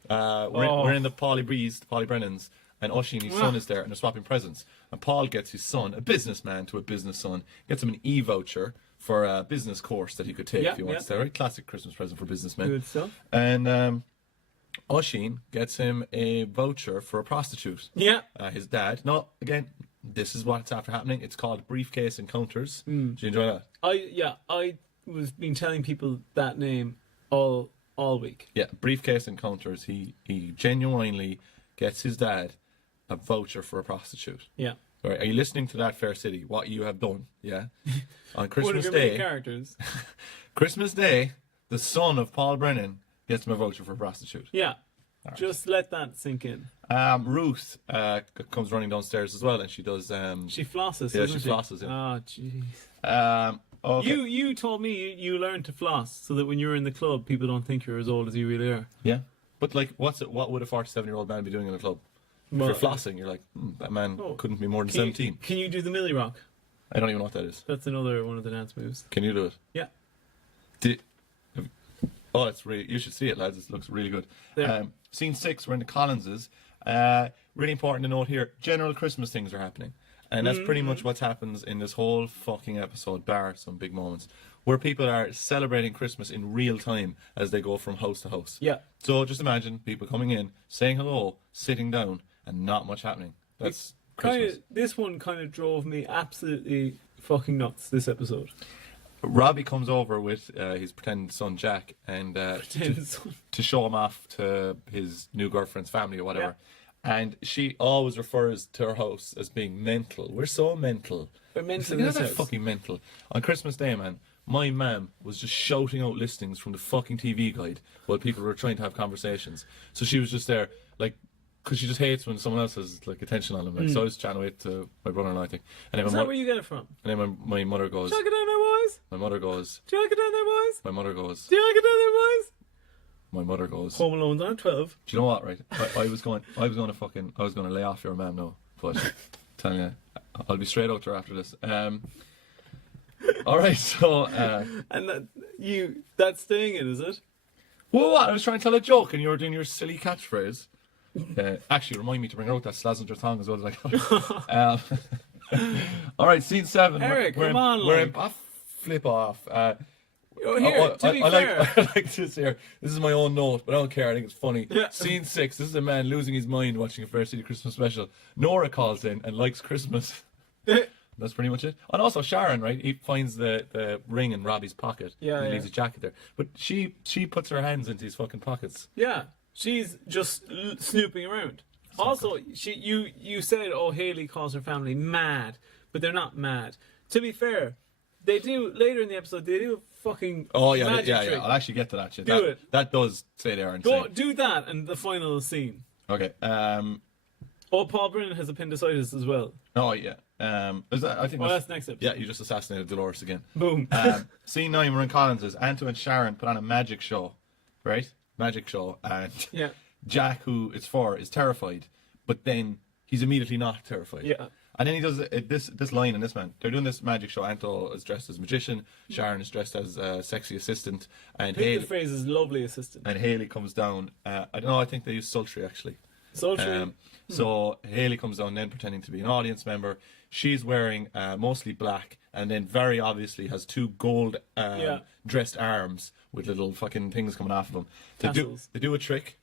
We're in the Polly Brennans, and Oisín, his son, is there, and they're swapping presents. And Paul gets his son, a businessman to a business son, gets him an e-voucher for a business course that he could take if he wants to. Right? Classic Christmas present for businessmen. Good stuff. And Oisín gets him a voucher for a prostitute. Yeah. His dad. Now, again, this is what's after happening. It's called Briefcase Encounters. Do you enjoy that? I was been telling people that name all week. Yeah, Briefcase Encounters. He genuinely gets his dad a voucher for a prostitute. Yeah. All right, are you listening to that, Fair City? What you have done? Yeah. On Christmas One of your Day. main characters. Christmas Day, the son of Paul Brennan gets him a voucher for a prostitute. Yeah. Right. Just let that sink in. Ruth comes running downstairs as well, and she does. She flosses. Yeah, she flosses. Oh, jeez. Okay. You told me you learned to floss so that when you're in the club, people don't think you're as old as you really are. Yeah, but what would a 47-year-old man be doing in a club? Well, if you're flossing, you're like, that man couldn't be more than 17. Can you do the Millie Rock? I don't even know what that is. That's another one of the dance moves. Can you do it? Yeah. It's really. You should see it, lads. It looks really good. There. Scene 6. We're in the Collinses. Really important to note here. General Christmas things are happening, and that's pretty much what happens in this whole fucking episode, bar some big moments where people are celebrating Christmas in real time as they go from house to house. Yeah. So just imagine people coming in, saying hello, sitting down, and not much happening. That's Christmas. This one kind of drove me absolutely fucking nuts, this episode. Robbie comes over with his pretend son Jack, and to show him off to his new girlfriend's family or whatever. Yeah. And she always refers to her house as being mental. We're so mental. We're mental. Like, that's fucking mental. On Christmas Day, man, my mum was just shouting out listings from the fucking TV guide while people were trying to have conversations. So she was just there, because she just hates when someone else has attention on them. So I was chatting away to my brother-in-law, I think. And is that where you get it from? And then my mother goes, "Chuck it down there, boys." My mother goes, "Do you like it down there, boys?" My mother goes, "Do you like it down there, boys?" My mother goes, Home Alone's on 12. Do you know what? Right, I was going to lay off your mum now, but telling you, I'll be straight out to her after this. All right, so and that's staying in, is it? Well, what? I was trying to tell a joke, and you were doing your silly catchphrase. Actually, remind me to bring out that Slazenger thong as well as all right, scene 7. Eric, come on, flip off. To be fair, I like this here. This is my own note, but I don't care. I think it's funny. Yeah. Scene 6. This is a man losing his mind watching a Fair City Christmas special. Nora calls in and likes Christmas. That's pretty much it. And also Sharon, right? He finds the ring in Robbie's pocket. Yeah, he leaves his jacket there. But she puts her hands into his fucking pockets. Yeah, she's just snooping around. Also, you said, Haley calls her family mad, but they're not mad. To be fair, they do later in the episode. They do a fucking magic trick. I'll actually get to that shit. Do it. That does say they are Go insane. do that and the final scene. Okay. Oh, Paul Brennan has appendicitis as well. Oh yeah. Is that, I think that's next episode. Yeah, you just assassinated Dolores again. Boom. Scene 9, we're in Collins. Anto and Sharon put on a magic show, right? Magic show, and Yeah. Jack, who it's for, is terrified, but then he's immediately not terrified. Yeah. And then he does this line in this man. They're doing this magic show. Anto is dressed as magician. Sharon is dressed as a sexy assistant. And I think the phrase is lovely assistant. And Haley comes down. I don't know. I think they use sultry actually. Sultry. So Haley comes down then pretending to be an audience member. She's wearing mostly black, and then very obviously has two gold dressed arms with little fucking things coming off of them. They do a trick.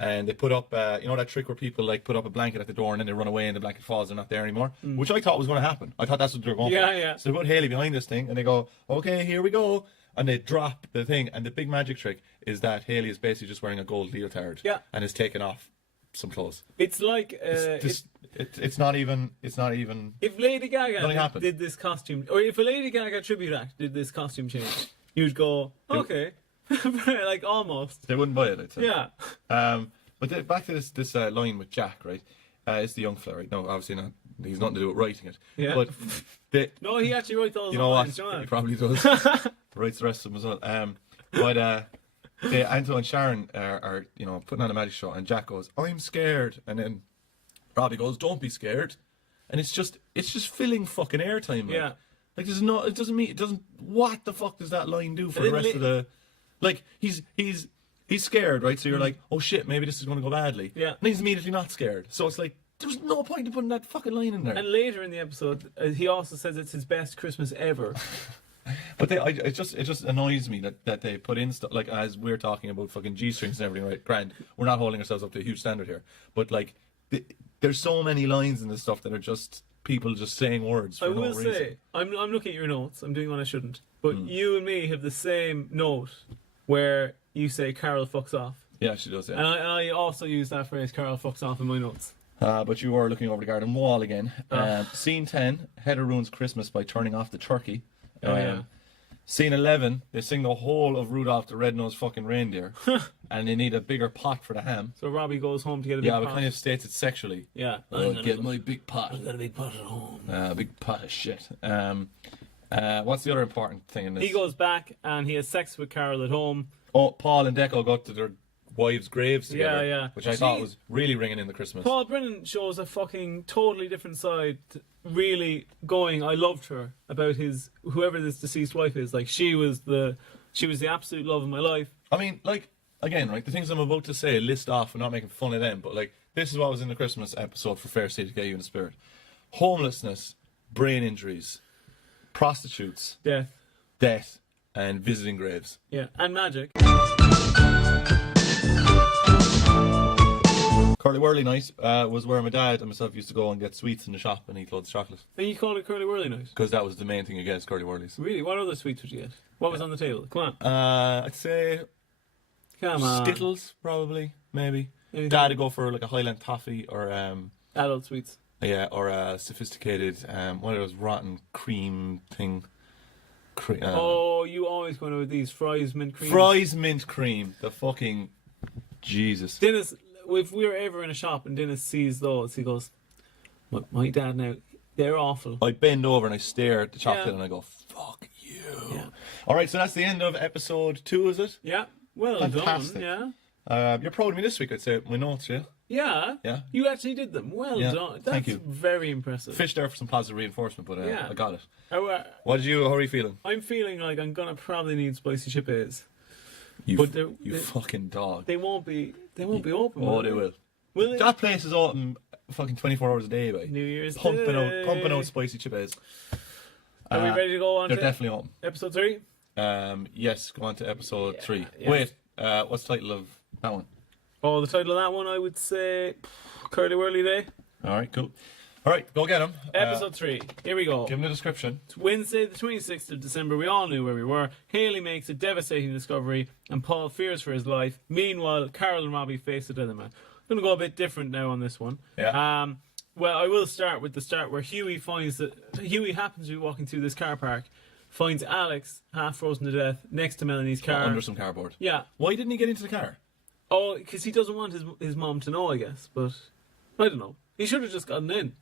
And they put up, you know that trick where people like put up a blanket at the door and then they run away and the blanket falls, they're not there anymore? Which I thought was going to happen. I thought that's what they were going for. Yeah. So they put Haley behind this thing and they go, okay, here we go. And they drop the thing. And the big magic trick is that Haley is basically just wearing a gold leotard. Yeah. And is taking off some clothes. It's like... It's not even... If Lady Gaga did this costume... Or if a Lady Gaga tribute act did this costume change, you'd go, okay... like almost. They wouldn't buy it, I'd say. Yeah. But back to this line with Jack, right? It's the young fella, right? No, obviously not. He's nothing to do with writing it. Yeah. But no, he actually writes all those. You know lines, what? He probably does. Writes the rest of them as well. But Anto and Sharon are putting on a magic show, and Jack goes, "I'm scared," and then Robbie goes, "Don't be scared," and it's just filling fucking airtime. Like. Yeah. Like it doesn't. What the fuck does that line do for the rest of the? Like he's scared, right? So you're like, oh shit, maybe this is going to go badly. Yeah. And he's immediately not scared. So it's like there's no point in putting that fucking line in there. And later in the episode, he also says it's his best Christmas ever. But it just annoys me that they put in stuff like, as we're talking about fucking G-strings and everything, right? Grand, we're not holding ourselves up to a huge standard here, but like there's so many lines in this stuff that are just people just saying words for no reason. I will say, I'm looking at your notes. I'm doing what I shouldn't. But you and me have the same note where you say Carol fucks off. Yeah, she does. Yeah. And I also use that phrase, Carol fucks off, in my notes. But you were looking over the garden wall again. Scene 10, Heather ruins Christmas by turning off the turkey. Scene 11, they sing the whole of Rudolph the Red-Nosed fucking Reindeer. And they need a bigger pot for the ham. So Robbie goes home to get a big pot. Yeah, but kind of states it sexually. Yeah. I'll get my big pot. I've got a big pot at home. A big pot of shit. What's the other important thing in this? He goes back and he has sex with Carol at home. Oh, Paul and Deco go to their wives' graves together. Yeah. Which I thought was really ringing in the Christmas. Paul Brennan shows a fucking totally different side, really going, I loved her, about his, whoever this deceased wife is. Like, she was the absolute love of my life. I mean, like, again, right, the things I'm about to say list off, I'm not making fun of them, but like, this is what was in the Christmas episode for Fair City to get you in the spirit. Homelessness, brain injuries, prostitutes, death, and visiting graves. Yeah, and magic. Curly Whirly night was where my dad and myself used to go and get sweets in the shop and eat loads of chocolate. And you called it Curly Whirly night? Because that was the main thing against Curly Whirlies. Really? What other sweets would you get? What was on the table? Come on. I'd say... Come on. Skittles, probably, maybe. Anything? Dad would go for like a Highland toffee or... adult sweets. Yeah, or a sophisticated, one of those rotten cream thing. You always go with these fries mint cream. Fries mint cream. The fucking Jesus. Dennis, if we were ever in a shop and Dennis sees those, he goes, my dad now, they're awful. I bend over and I stare at the chocolate and I go, fuck you. Yeah. Alright, so that's the end of episode 2, is it? Yeah. Well Fantastic. done, yeah. You're proud of me this week, I'd say, my notes, yeah? Yeah. Yeah. You actually did them. Well done. That's Thank you. Very impressive. Fish there for some positive reinforcement, but I got it. How are you feeling? I'm feeling like I'm gonna probably need spicy chip A's. You fucking dog. They won't be open. Oh, they will. Will they? That place is open fucking 24 hours a day, by New Year's pumping Day. out spicy chip A's. Are we ready to go on? They're definitely open. Episode 3. Yes, go on to episode 3. Yeah. Wait, what's the title of that one? Oh, the title of that one, I would say Curly Whirly Day. Alright, cool. Alright, go get them. Episode 3. Here we go. Give them the description. It's Wednesday, the 26th of December. We all knew where we were. Haley makes a devastating discovery, and Paul fears for his life. Meanwhile, Carol and Robbie face the dilemma. I'm going to go a bit different now on this one. Yeah. Well, I will start with the start where Huey happens to be walking through this car park, finds Alex half frozen to death next to Melanie's car. Under some cardboard. Yeah. Why didn't he get into the car? Oh, because he doesn't want his mom to know, I guess. But I don't know. He should have just gotten in.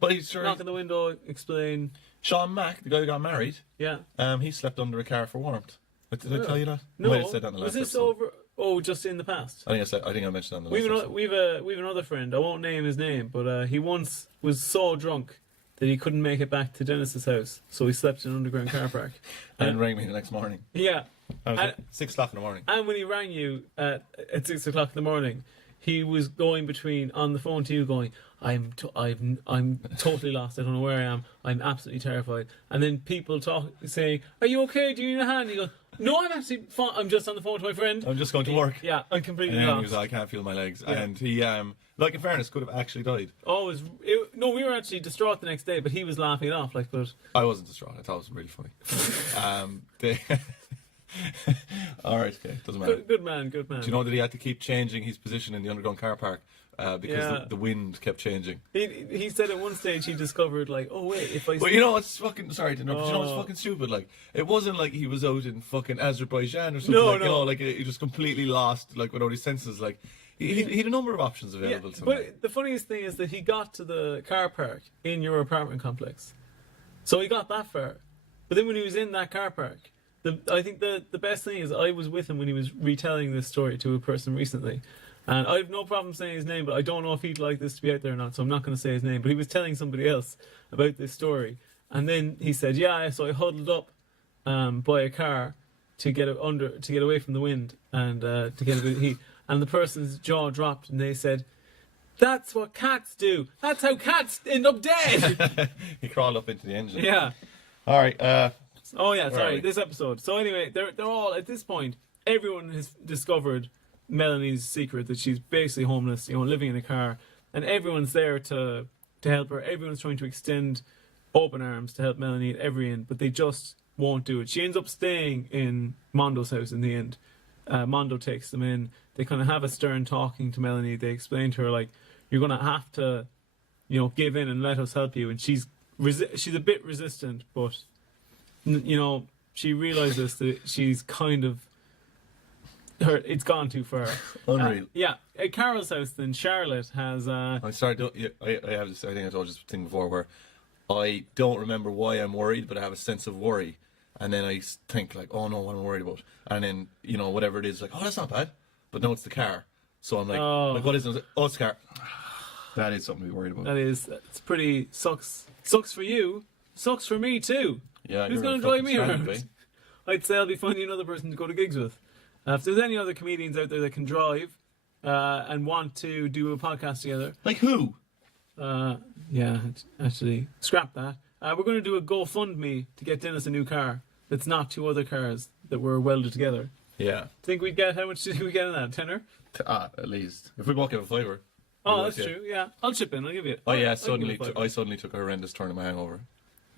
But he's sure. Knock on the window, explain. Sean Mack, the guy who got married, Yeah. he slept under a car for warmth. Did I tell you that? No. I might have said that in the Was last this episode. over? Oh, just in the past. I think I mentioned that in the last episode. We've another friend. I won't name his name, but he once was so drunk that he couldn't make it back to Denis's house, so he slept in an underground car park. And rang me the next morning. Yeah. I was like 6 o'clock in the morning. And when he rang you at 6 o'clock in the morning, he was going on the phone to you, going, I'm totally lost. I don't know where I am. I'm absolutely terrified. And then people saying, "Are you okay? Do you need a hand?" He goes, "No, I'm actually fine. I'm just on the phone to my friend. I'm just going to work." Yeah, I'm completely And then lost. he was like, "I can't feel my legs," Yeah. and he, like in fairness, could have actually died. Oh, no, we were actually distraught the next day, but he was laughing it off. But I wasn't distraught. I thought it was really funny. All right, okay, doesn't matter. good man. Do you know that he had to keep changing his position in the underground car park because the wind kept changing? He said at one stage he discovered, like, oh wait, if I. But you know what's fucking sorry to interrupt. But you know what's fucking stupid? Like, it wasn't like he was out in fucking Azerbaijan or something. No, like, no. You know, like he just completely lost, like without his senses. Like he had a number of options available to him. But the funniest thing is that he got to the car park in your apartment complex, so he got that far. But then when he was in that car park, I think the best thing is I was with him when he was retelling this story to a person recently. And I have no problem saying his name, but I don't know if he'd like this to be out there or not, so I'm not going to say his name. But he was telling somebody else about this story. And then he said, yeah, so I huddled up by a car to get away from the wind and to get a bit of heat. And the person's jaw dropped and they said, "That's what cats do. That's how cats end up dead." He crawled up into the engine. Yeah. All right. Oh yeah, sorry, we? this episode. So anyway, they're all at this point. Everyone has discovered Melanie's secret that she's basically homeless, living in a car, and everyone's there to help her. Everyone's trying to extend open arms to help Melanie at every end, but they just won't do it. She ends up staying in Mondo's house in the end. Mondo takes them in. They kind of have a stern talking to Melanie. They explain to her, like, you're going to have to, give in and let us help you. And she's a bit resistant, but she realizes that she's kind of it's gone too far. Unreal. At Carol's house, then Charlotte has. I'm sorry. I have this. I think I told you this thing before where I don't remember why I'm worried, but I have a sense of worry, and then I think like, oh no, what am I worried about? And then whatever it is, like, oh, that's not bad, but no, it's the car. So I'm like, what is it? Oh, it's the car. That is something to be worried about. It's pretty sucks. Sucks for you. Sucks for me too. Yeah. Who's going to drive me around? I'd say I'll be finding another person to go to gigs with. If there's any other comedians out there that can drive and want to do a podcast together. Like who? Actually, scrap that. We're going to do a GoFundMe to get Denis a new car that's not two other cars that were welded together. Yeah. Think we'd get, how much did we get in that? Tenner? At least. If we both give a flavour. Oh, that's true, yeah. I'll chip in, I'll give you it. Oh yeah, I suddenly took a horrendous turn in my hangover.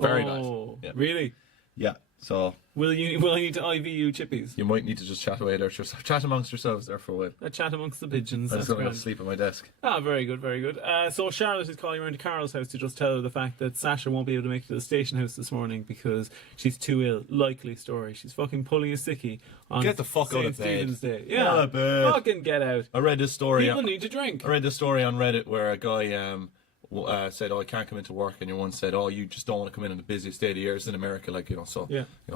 Very bad. Yeah. Really? Yeah. So will I need to IV you chippies? You might need to just chat away there, chat amongst yourselves there for a while. A chat amongst the pigeons. I'm just going to go to sleep at my desk. Very good, very good. So Charlotte is calling around to Carol's house to just tell her the fact that Sasha won't be able to make it to the station house this morning because she's too ill. Likely story. She's fucking pulling a sickie on Get the fuck out of Stephen's bed. Day. Yeah, out of bed. Fucking get out. I read this story. People need to drink. I read this story on Reddit where a guy said, "Oh, I can't come into work," and your one said, "Oh, you just don't want to come in on the busiest day of the year." It's in America,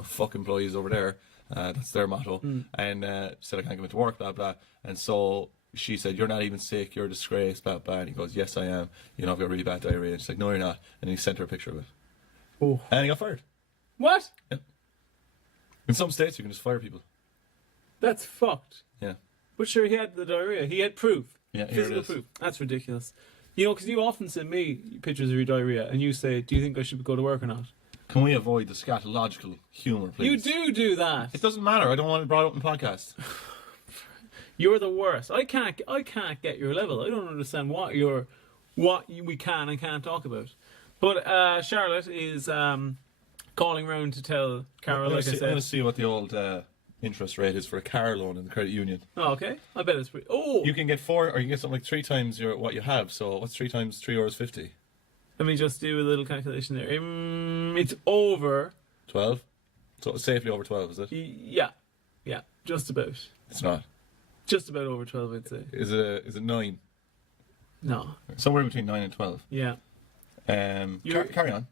fuck employees over there. That's their motto. And said, "I can't come into work," blah blah. And so she said, "You're not even sick. You're a disgrace," blah blah. And he goes, "Yes, I am. I've got really bad diarrhea." And she's like, "No, you're not." And he sent her a picture of it. Oh. And he got fired. What? Yeah. In some states, you can just fire people. That's fucked. Yeah. But sure, he had the diarrhea. He had proof. Yeah, physical proof. That's ridiculous. Because you often send me pictures of your diarrhea, and you say, "Do you think I should go to work or not?" Can we avoid the scatological humour, please? You do that. It doesn't matter. I don't want it brought up in podcast. You're the worst. I can't get your level. I don't understand what we can and can't talk about. But Charlotte is calling round to tell Carol. I'm going to see what the old interest rate is for a car loan in the credit union. Oh, okay. I bet it's pretty. Oh, you can get 4, or you can get something like 3 times what you have. So what's 3 times €3.50? Let me just do a little calculation there. It's over 12. So it's safely over 12, is it? Yeah, just about. It's not. Just about over 12, I'd say. Is it 9? No. Somewhere between 9 and 12. Yeah. Carry on.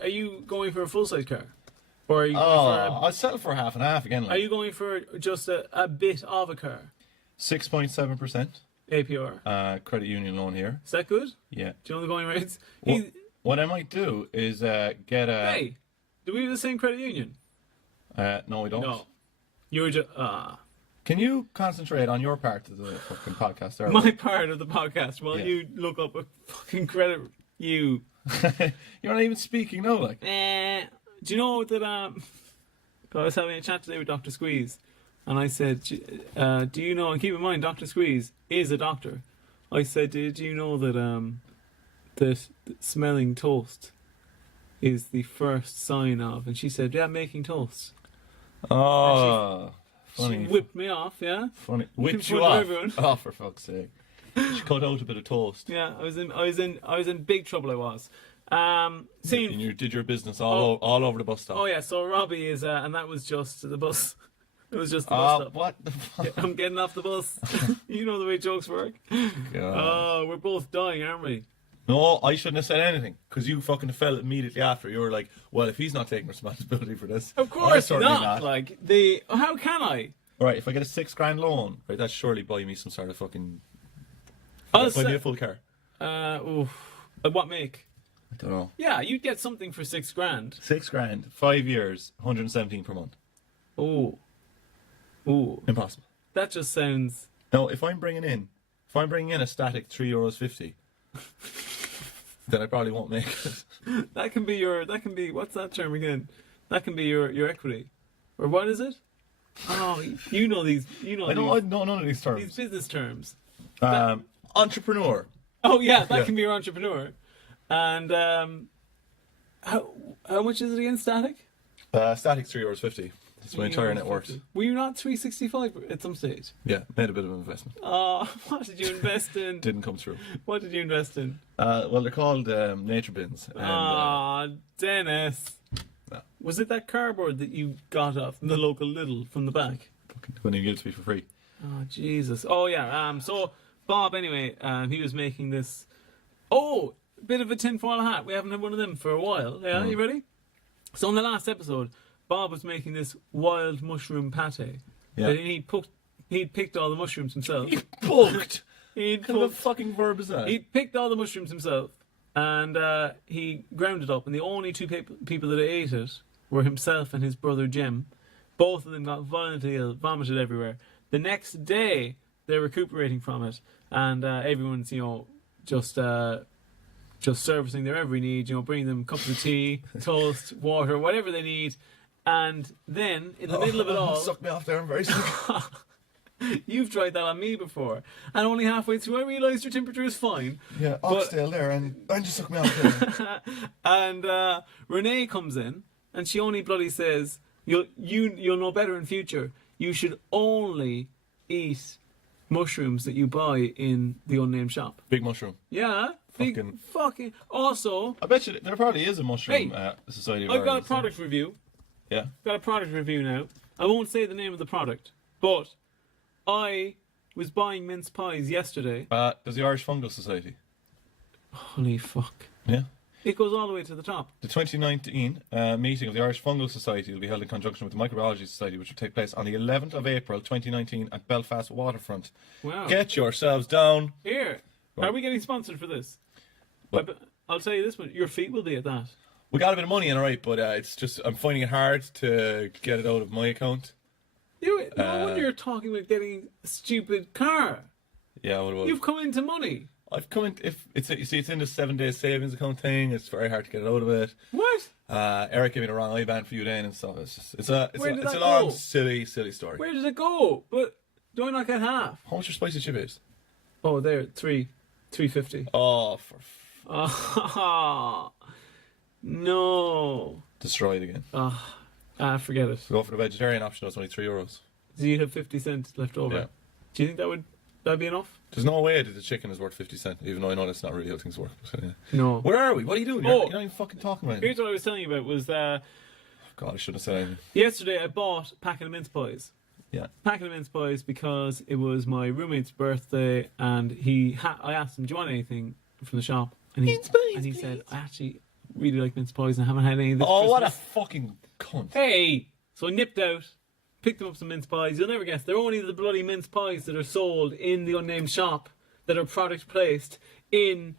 Are you going for a full-size car? Or are you going I'll settle for half and half again. Are you going for just a bit of a car? 6.7% APR. credit union loan here. Is that good? Yeah. Do you know the going rates? What I might do is get a... Hey, do we have the same credit union? No, we don't. No. You're just... Can you concentrate on your part of the fucking podcast there? My part of the podcast while Yeah. you look up a fucking credit... You... You're not even speaking, no, like... Do you know that I was having a chat today with Dr. Squeeze, and I said, do you know, and keep in mind Dr. Squeeze is a doctor. I said, did you know that smelling toast is the first sign of, and she said, yeah, making toast. Oh, funny. She whipped me off, yeah? Funny. Whipped In you front of off? everyone. Oh, for fuck's sake. She cut out a bit of toast. Yeah, I was in big trouble. I was. And you did your business all over the bus stop. Oh yeah, so Robbie is, and that was just the bus. It was just the bus stop. What the fuck? Yeah, I'm getting off the bus. You know the way jokes work. Oh, we're both dying, aren't we? No, I shouldn't have said anything because you fucking fell immediately after. You were like, "Well, if he's not taking responsibility for this, Of course certainly not. Like how can I? Right, if I get a $6,000 loan, right, that's surely buy me some sort of fucking. I'll Buy me say, a full car. what make? I don't know. Yeah, you'd get something for $6,000. $6,000, 5 years, 117 per month. Ooh, Impossible. that just sounds. No, if I'm bringing in a static €3.50, then I probably won't make it. That can be what's that term again? That can be your equity, or what is it? Oh, you know these. I don't know none of these terms. These business terms. Entrepreneur. Oh yeah, that can be your entrepreneur. And how much is it again? Static. Static €3.50. That's my entire net worth. Were you not 365 at some stage? Yeah, made a bit of an investment. Oh, what did you invest in? Didn't come through. What did you invest in? Well, they're called nature bins. And, Dennis. No. Was it that cardboard that you got off from the local Lidl from the back? When you give it to me for free. Oh, Jesus. Oh, yeah. So, Bob, anyway, he was making this... Oh, bit of a tinfoil hat. We haven't had one of them for a while. Yeah, you ready? So, in the last episode, Bob was making this wild mushroom pate. Yeah. And he'd picked all the mushrooms himself. He poked! He'd What kind of a fucking verb is that? He picked all the mushrooms himself, and he ground it up, and the only two people that ate it were himself and his brother Jim. Both of them got violently ill, vomited everywhere. The next day, they're recuperating from it, and everyone's, just servicing their every need, bringing them cups of tea, toast, water, whatever they need. And then, in the middle of it all... Suck me off there, I'm very sick. You've tried that on me before. And only halfway through I realised your temperature is fine. Yeah, oxtail there, and just suck me off there. And Renee comes in, and she only bloody says, you'll know better in future. You should only eat mushrooms that you buy in the unnamed shop. Big mushroom. Yeah. Fucking... Also... I bet you there probably is a mushroom society. I've got a product review. Yeah. Got a product review now. I won't say the name of the product, but I was buying mince pies yesterday. There's the Irish Fungal Society. Holy fuck. Yeah. It goes all the way to the top. The 2019 meeting of the Irish Fungal Society will be held in conjunction with the Microbiology Society, which will take place on the 11th of April 2019 at Belfast Waterfront. Wow. Get yourselves down. Here. Right. Are we getting sponsored for this? What? I'll tell you this one. Your feet will be at that. We got a bit of money in, alright, but it's just, I'm finding it hard to get it out of my account. No wonder you're talking about getting a stupid car. Yeah, what about You've come into money. I've come in, it's in the 7 days savings account thing. It's very hard to get it out of it. What? Eric gave me the wrong IBAN for you then and stuff. It's a Where long, silly story. Where did it go? But do I not get half? How much your spicy chip is? Oh, there, $3.50. Oh, No. destroy it again. Forget it. Go for the vegetarian option. It's only €3. So you have 50 cents left over. Yeah. Do you think that'd be enough? There's no way that the chicken is worth 50 cents, even though I know that's not really how things work. But, No. Where are we? What are you doing? You're not even fucking talking about it. Here's what I was telling you about was God, I shouldn't have said anything. yesterday I bought a packet of mince pies. Yeah. Packet of mince pies because it was my roommate's birthday, and I asked him, "Do you want anything from the shop?" And he said, "I actually really like mince pies and I haven't had any of this Oh, Christmas." what a fucking cunt. Hey! So I nipped out, picked them up some mince pies. You'll never guess, they're only the bloody mince pies that are sold in the unnamed shop that are product placed in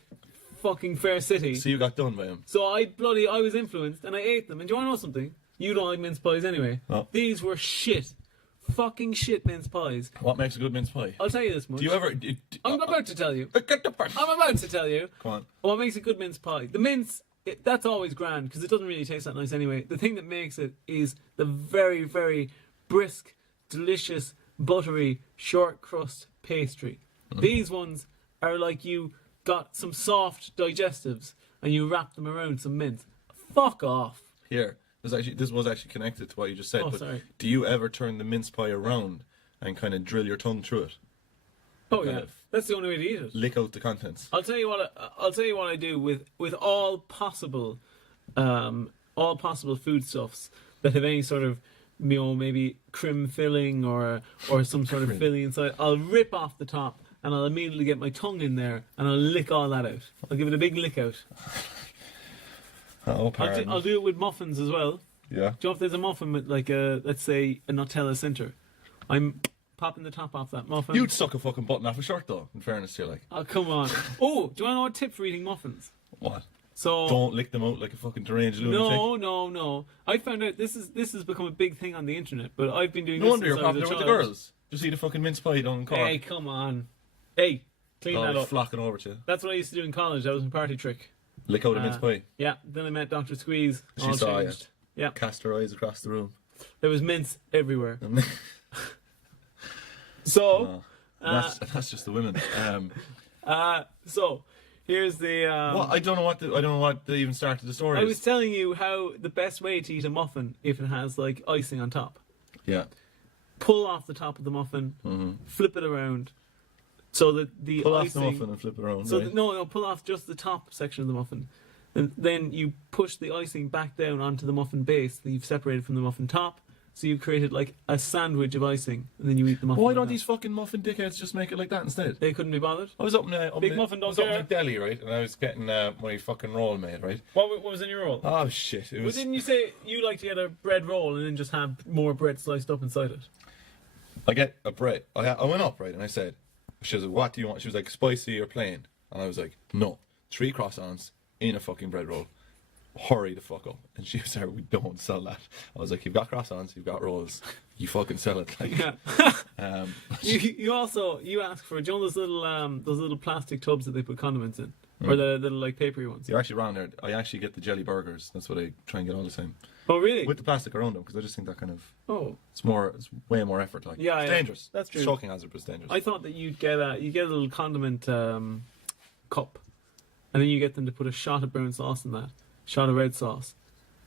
fucking Fair City. So you got done by him. So I was influenced and I ate them. And do you want to know something? You don't like mince pies anyway. No. These were shit. Fucking shit mince pies. What makes a good mince pie? I'll tell you this much. Do you ever... I'm about to tell you. Get the first. I'm about to tell you. Come on. What makes a good mince pie? The mince, that's always grand because it doesn't really taste that nice anyway. The thing that makes it is the very, very brisk, delicious, buttery, short crust pastry. These ones are like you got some soft digestives and you wrap them around some mince. Fuck off. Here. This was actually connected to what you just said. Oh, but sorry. do you ever turn the mince pie around and kind of drill your tongue through it? Oh Kind yeah, of that's the only way to eat it. Lick out the contents. I'll tell you what I do with all possible foodstuffs that have any sort of, you know, maybe creme filling or some sort of filling inside. I'll rip off the top and I'll immediately get my tongue in there and I'll lick all that out. I'll give it a big lick out. Oh, pardon. I'll do it with muffins as well. Yeah. Do you know if there's a muffin with like let's say a Nutella center, I'm popping the top off that muffin. You'd suck a fucking button off a shirt though, in fairness to you, like. Oh, come on. Oh, do you want to know a tip for eating muffins? What? So Don't lick them out like a fucking deranged lunatic. No. I found out this has become a big thing on the internet, but I've been doing No this wonder you're since I was a popular with the child. girls. Just eat a fucking mince pie down in Cork. Hey, come on. Hey, clean that Oh, up. flocking over to you. That's what I used to do in college. That was my party trick. Lick out a mince pie. Yeah. Then I met Dr. Squeeze. She all saw changed. you. Yeah. Cast her eyes across the room. There was mince everywhere. So, That's just the women. so here's the. What? I don't know what they even started the story. I is. was telling you how the best way to eat a muffin if it has like icing on top. Yeah. Pull off the top of the muffin, flip it around, so that the Pull icing. off the muffin and flip it around. So right? no, pull off just the top section of the muffin, and then you push the icing back down onto the muffin base that you've separated from the muffin top. So you've created like a sandwich of icing, and then you eat the muffin. Why like don't that. these fucking muffin dickheads just make it like that instead? They couldn't be bothered. I was up in Big muffin don't I was up care. in Delhi, right, and I was getting my fucking roll made, right. What was in your roll? Oh shit! It Well, was. didn't you say you like to get a bread roll and then just have more bread sliced up inside it? I get a bread. I went up, right, and I said, she was like, what do you want? She was like, spicy or plain? And I was like, no. 3 croissants in a fucking bread roll. Hurry the fuck up. And she was like, we don't sell that. I was like, you've got croissants, you've got rolls. You fucking sell it. Like, Yeah. You ask for, do you know those little plastic tubs that they put condiments in? Or the little like papery ones? you're actually wrong there. I actually get the jelly burgers. That's what I try and get all the time. Oh really? With the plastic around them, because I just think that kind of, Oh. it's way more effort. Like, Yeah, it's yeah. dangerous. That's true. It's choking hazard, but it's dangerous. I thought that you'd get a little condiment cup, and then you get them to put a shot of brown sauce in that, shot of red sauce,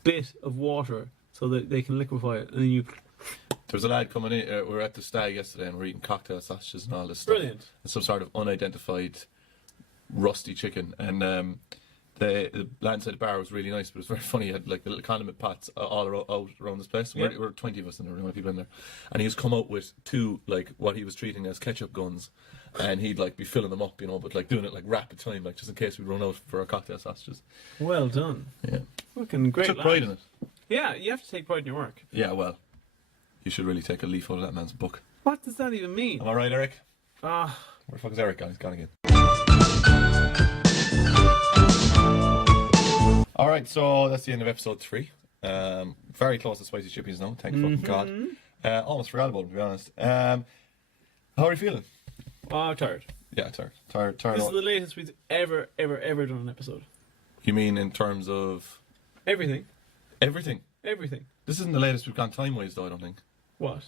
bit of water so that they can liquefy it, and then you. There was a lad coming in. We were at the stag yesterday, and we're eating cocktail sausages and all this stuff. Brilliant. And some sort of unidentified rusty chicken, and the lad inside the bar was really nice, but it was very funny. He had like the little condiment pots all out around this place. Yeah. We're 20 of us, and there were only people in there. And he was come out with 2 like what he was treating as ketchup guns, and he'd like be filling them up, you know, but like doing it like rapid time, like just in case we run out for our cocktail sausages. Well done. Yeah, Fucking great. took lad. pride in it. Yeah, you have to take pride in your work. Yeah, well, you should really take a leaf out of that man's book. What does that even mean? Am I right, Eric? Ah, Where the fuck is Eric gone? He's gone again. Alright, so that's the end of episode 3. Very close to spicy chippies now, thank fucking God. Almost forgot about them, to be honest. How are you feeling? oh, I'm tired. Yeah, tired. This is the latest we've ever done an episode. You mean in terms of Everything. everything? Everything. This isn't the latest we've gone time-wise, though, I don't think. What?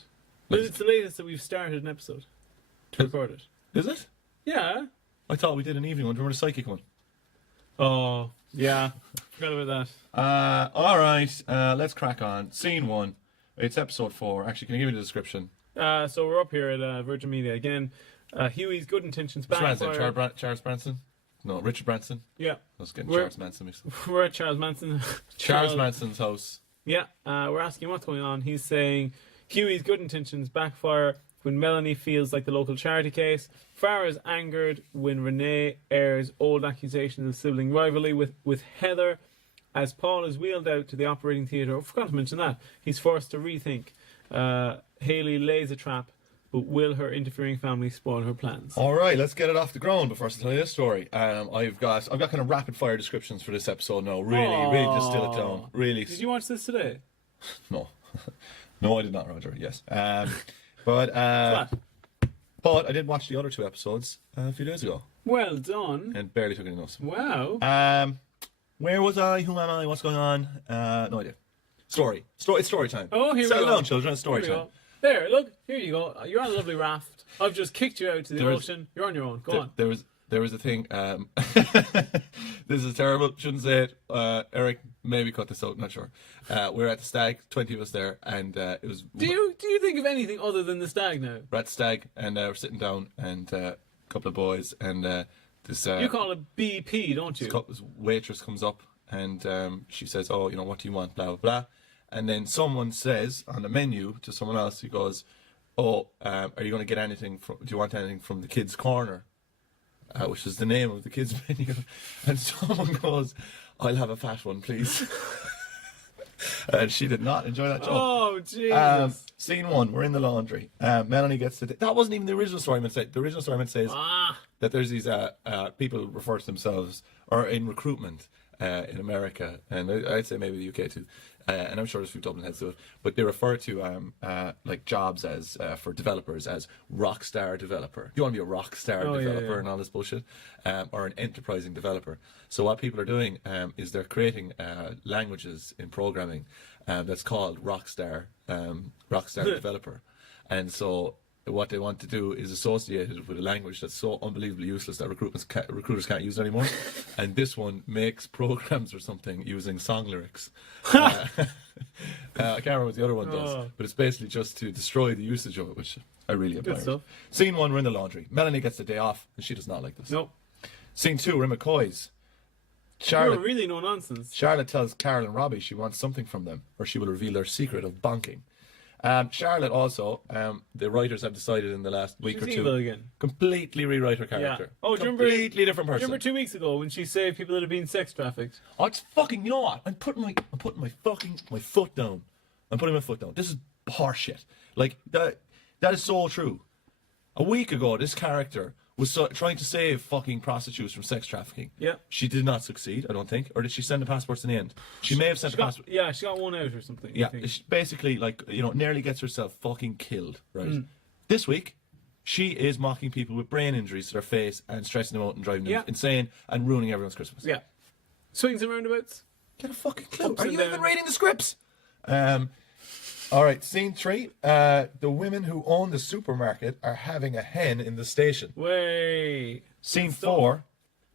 But it's the latest that we've started an episode to record it. Is it? Yeah. I thought we did an evening one. Do you remember the psychic one? Oh, yeah. Forgot about that. Alright, let's crack on. Scene 1. It's episode 4. Actually, can you give me the description? So we're up here at Virgin Media again. Huey's good intentions What's back. Manson? Charles Branson? No, Richard Branson? Yeah. I was getting We're- Charles Manson mixed up. We're at Charles Manson. Charles Manson's house. Yeah. We're asking what's going on. He's saying Hughie's good intentions backfire when Melanie feels like the local charity case. Farah's angered when Renee airs old accusations of sibling rivalry with Heather. As Paul is wheeled out to the operating theatre, I forgot to mention that, he's forced to rethink. Hayley lays a trap, but will her interfering family spoil her plans? All right, let's get it off the ground. But first, I'll tell you this story. I've got kind of rapid fire descriptions for this episode now. Really distill it down. Really. Did you watch this today? No, no, I did not, Roger. Yes, but I did watch the other 2 episodes a few days ago. Well done. And barely took any notes. Wow. Where was I? Who am I? What's going on? No idea. Story. It's story time. Oh, here Settle we go. down, children. It's story time. There, look. Here you go. You're on a lovely raft. I've just kicked you out to the ocean. You're on your own. Go on. There was a thing. This is terrible. Shouldn't say it. Eric, maybe cut this out. Not sure. We're at the stag. 20 of us there, and it was. Do you think of anything other than the stag now? We're at the stag, and we're sitting down, and a couple of boys, and this. You call it BP, don't you? This waitress comes up, and she says, "Oh, what do you want?" Blah blah blah. And then someone says on the menu to someone else, he goes, "Oh, are you going to get anything do you want anything from the kids' corner?" Which is the name of the kids' menu. And someone goes, "I'll have a fat one, please." And she did not enjoy that joke. Oh, Jesus. Scene 1, we're in the laundry. Melanie gets to... That wasn't even the original story I meant to say. The original story I meant to say is that there's these people refer to themselves, or in recruitment in America, and I'd say maybe the UK too, and I'm sure there's a few Dublin heads to it, but they refer to like jobs as for developers as rock star developer. You want to be a rock star developer and all this bullshit, or an enterprising developer. So what people are doing is they're creating languages in programming that's called rock star developer, and so what they want to do is associate it with a language that's so unbelievably useless that recruiters can't use it anymore. And this one makes programs or something using song lyrics. I can't remember what the other one does, but it's basically just to destroy the usage of it, which I really admire. Good stuff. Scene 1, we're in the laundry. Melanie gets the day off, and she does not like this. Nope. Scene 2, we're in McCoy's. You're really no nonsense. Charlotte tells Carol and Robbie she wants something from them, or she will reveal their secret of bonking. Charlotte also, the writers have decided in the last week or two, evil again. Completely rewrite her character. Yeah. Oh, completely different person. Remember 2 weeks ago when she saved people that had been sex trafficked? Oh, it's fucking. You know what? I'm putting my foot down. I'm putting my foot down. This is horseshit. Like that is so true. A week ago, this character was trying to save fucking prostitutes from sex trafficking. Yeah. She did not succeed, I don't think. Or did she send the passports in the end? She may have sent the passport. Yeah, she got one out or something. Yeah, she basically, nearly gets herself fucking killed, right? This week, she is mocking people with brain injuries to their face and stressing them out and driving them insane and ruining everyone's Christmas. Yeah. Swings and roundabouts. Get a fucking clue. Ups Are and you downs. even reading the scripts? All right, scene 3. The women who own the supermarket are having a hen in the station. Way. Scene 4.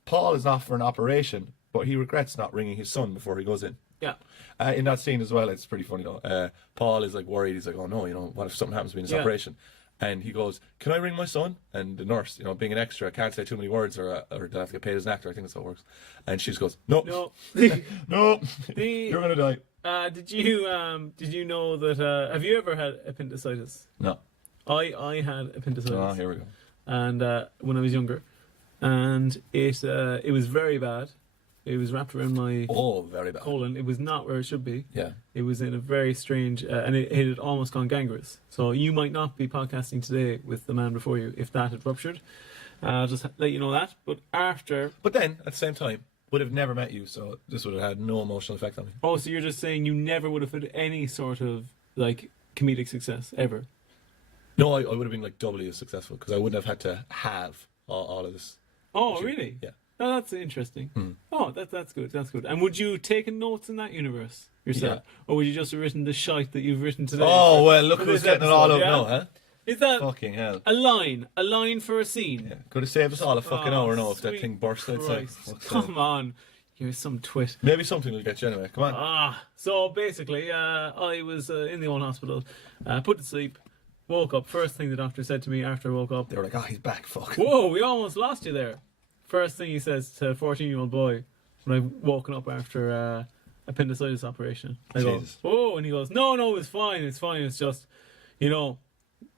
Paul is off for an operation, but he regrets not ringing his son before he goes in. Yeah. In that scene as well, it's pretty funny though. Paul is like worried. He's like, "Oh no, what if something happens to me in this operation?" And he goes, "Can I ring my son?" And the nurse, being an extra, can't say too many words or they'll have to get paid as an actor. I think that's how it works. And she just goes, "No, No. no, you're gonna die." Did you know that? Have you ever had appendicitis? No. I had appendicitis. Oh, here we go. And when I was younger, and it was very bad. It was wrapped around my very bad colon. It was not where it should be. Yeah. It was in a very strange, and it had almost gone gangrenous. So you might not be podcasting today with the man before you if that had ruptured. I'll just let you know that. But then at the same time, would have never met you, so this would have had no emotional effect on me. Oh, so you're just saying you never would have had any sort of comedic success ever? No, I would have been doubly as successful because I wouldn't have had to have all of this. Oh, really? Yeah. Oh, that's interesting. Oh, that's good. That's good. And would you take notes in that universe yourself, or would you just have written the shite that you've written today? Oh well, look who's getting it all out now, huh? Is that fucking hell? A line for a scene? Yeah. Could have saved us all a fucking hour now if that thing burst outside. Come on, you're some twit. Maybe something will get you anyway. Come on. So basically, I was in the old hospital, put to sleep. Woke up. First thing the doctor said to me after I woke up, they were like, "Oh, he's back." Fuck. Whoa, we almost lost you there. First thing he says to a 14-year-old boy when I've woken up after appendicitis operation. I go, "Oh," and he goes, No, it's fine. It's just you know,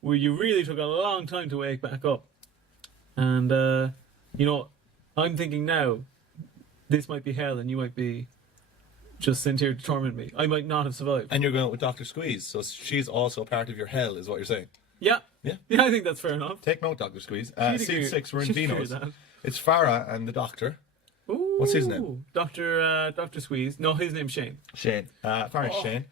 where you really took a long time to wake back up. And, you know, I'm thinking now, this might be hell and you might be just sent here to torment me. I might not have survived. And you're going with Dr. Squeeze, so she's also part of your hell, is what you're saying. Yeah. Yeah. Yeah, I think that's fair enough. Take note, Dr. Squeeze. She'd Scene agree- 6, we're in she'd agree Dino's. with that. It's Farah and the doctor. Ooh, What's his name? Dr. Squeeze. No, his name's Shane. Shane. Farah's Shane.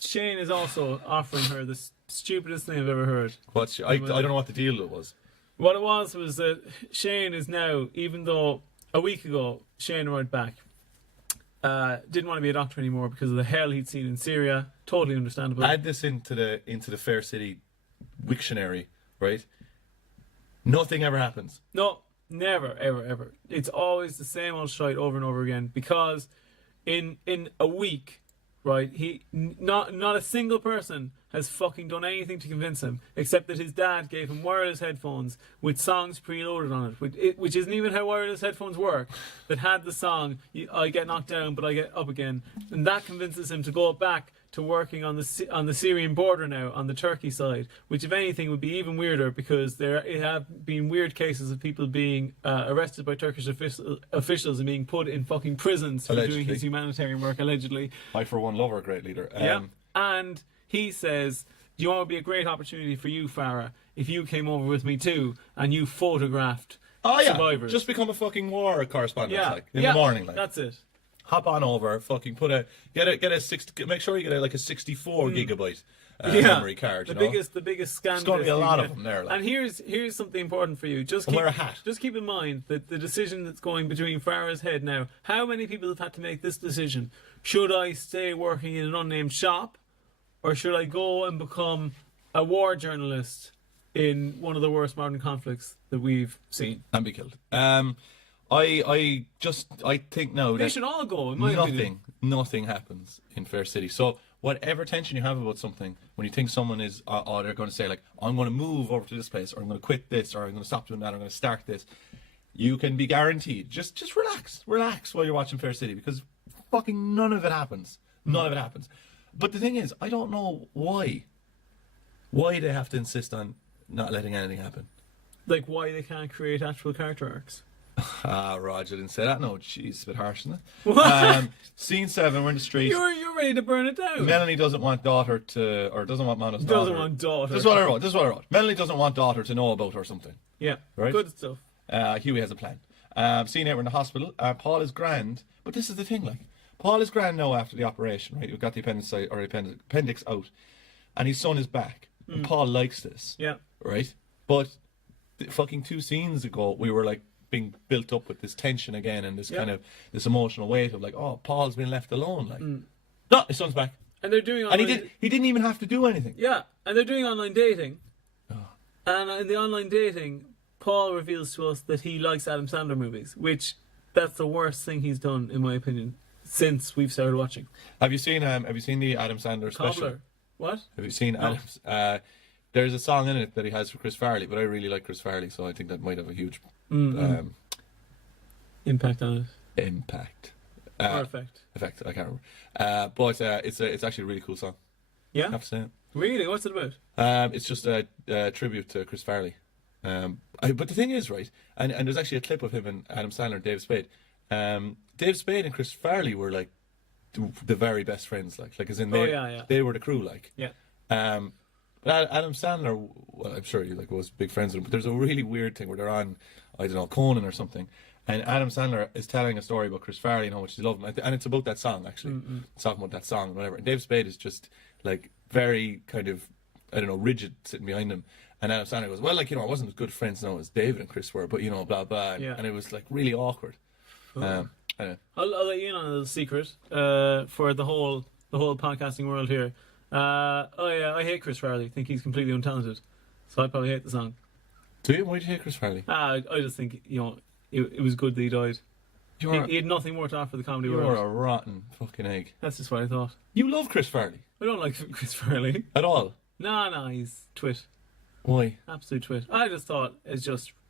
Shane is also offering her the stupidest thing I've ever heard. I don't know what the deal was. What it was that Shane is now, even though a week ago Shane arrived back, didn't want to be a doctor anymore because of the hell he'd seen in Syria. Totally understandable. Add this into the Fair City Wiktionary, right? Nothing ever happens. No, never, ever, ever. It's always the same old shite over and over again because in a week, right, not a single person has fucking done anything to convince him except that his dad gave him wireless headphones with songs preloaded on it, which isn't even how wireless headphones work, that had the song I get knocked down but I get up again, and that convinces him to go back to working on the Syrian border now, on the Turkey side, which if anything would be even weirder because there have been weird cases of people being arrested by Turkish officials and being put in fucking prisons for doing his humanitarian work, allegedly. I, for one, love her, great leader. Yeah, and he says, do you want it to be a great opportunity for you, Farah, if you came over with me too and you photographed survivors? Just become a fucking war correspondent, in the morning, like. That's it. Hop on over, fucking make sure you get a 64 gigabyte memory card. The biggest scandal. There's going to be a lot of them there. Like. And here's something important for you. Wear a hat. Just keep in mind that the decision that's going between Farah's head now. How many people have had to make this decision? Should I stay working in an unnamed shop, or should I go and become a war journalist in one of the worst modern conflicts that we've seen and be killed? I think now they that should all go. In my opinion. Nothing happens in Fair City. So whatever tension you have about something, when you think someone is, they're going to say like, I'm going to move over to this place, or I'm going to quit this, or I'm going to stop doing that, or I'm going to start this, you can be guaranteed. Just relax while you're watching Fair City, because fucking none of it happens. None of it happens. But the thing is, I don't know why they have to insist on not letting anything happen. Like why they can't create actual character arcs. Roger didn't say that. No, jeez, it's a bit harsh, isn't it? What? Scene 7, we're in the street. You're ready to burn it down. Melanie doesn't want daughter to, or doesn't want Mano's daughter. Doesn't want daughter. This is what I wrote. Melanie doesn't want daughter to know about her something. Yeah, right. Good stuff. Huey has a plan. Scene 8, we're in the hospital. Paul is grand, but this is the thing, like, Paul is grand now after the operation, right? We've got the appendix out, and his son is back. And Paul likes this. Yeah. Right? But fucking 2 scenes ago, we were like being built up with this tension again and this kind of this emotional weight of like, oh, Paul's been left alone. Like, no, his son's back. And they're doing online... And he didn't even have to do anything. Yeah, and they're doing online dating. Oh. And in the online dating, Paul reveals to us that he likes Adam Sandler movies, which that's the worst thing he's done, in my opinion, since we've started watching. Have you seen the Adam Sandler special? Cobbler. What? Have you seen Adam's? There's a song in it that he has for Chris Farley, but I really like Chris Farley, so I think that might have a huge impact on it. Impact. Or effect. Effect. I can't remember. But it's actually a really cool song. Yeah. I have to say it. Really? What's it about? It's just a tribute to Chris Farley. But the thing is, right, and there's actually a clip of him and Adam Sandler and Dave Spade. Dave Spade and Chris Farley were like the very best friends, like as in they were the crew, like. Yeah. But Adam Sandler, well, I'm sure he was big friends with him. But there's a really weird thing where they're on, I don't know, Conan or something, and Adam Sandler is telling a story about Chris Farley and how much he loved him, and it's about that song actually. It's talking about that song and whatever. And Dave Spade is just like very kind of, I don't know, rigid sitting behind him. And Adam Sandler goes, well, like, I wasn't as good friends now as David and Chris were, but blah blah. And it was like really awkward. Anyway. I'll let you in on a little secret for the whole podcasting world here. I hate Chris Farley. I think he's completely untalented, so I'd probably hate the song. Do you? Why do you hate Chris Farley? I just think it was good that he died. He had nothing more to offer the comedy world. You're a rotten fucking egg. That's just what I thought. You love Chris Farley? I don't like Chris Farley at all. No, he's twit. Why? Absolute twit. I just thought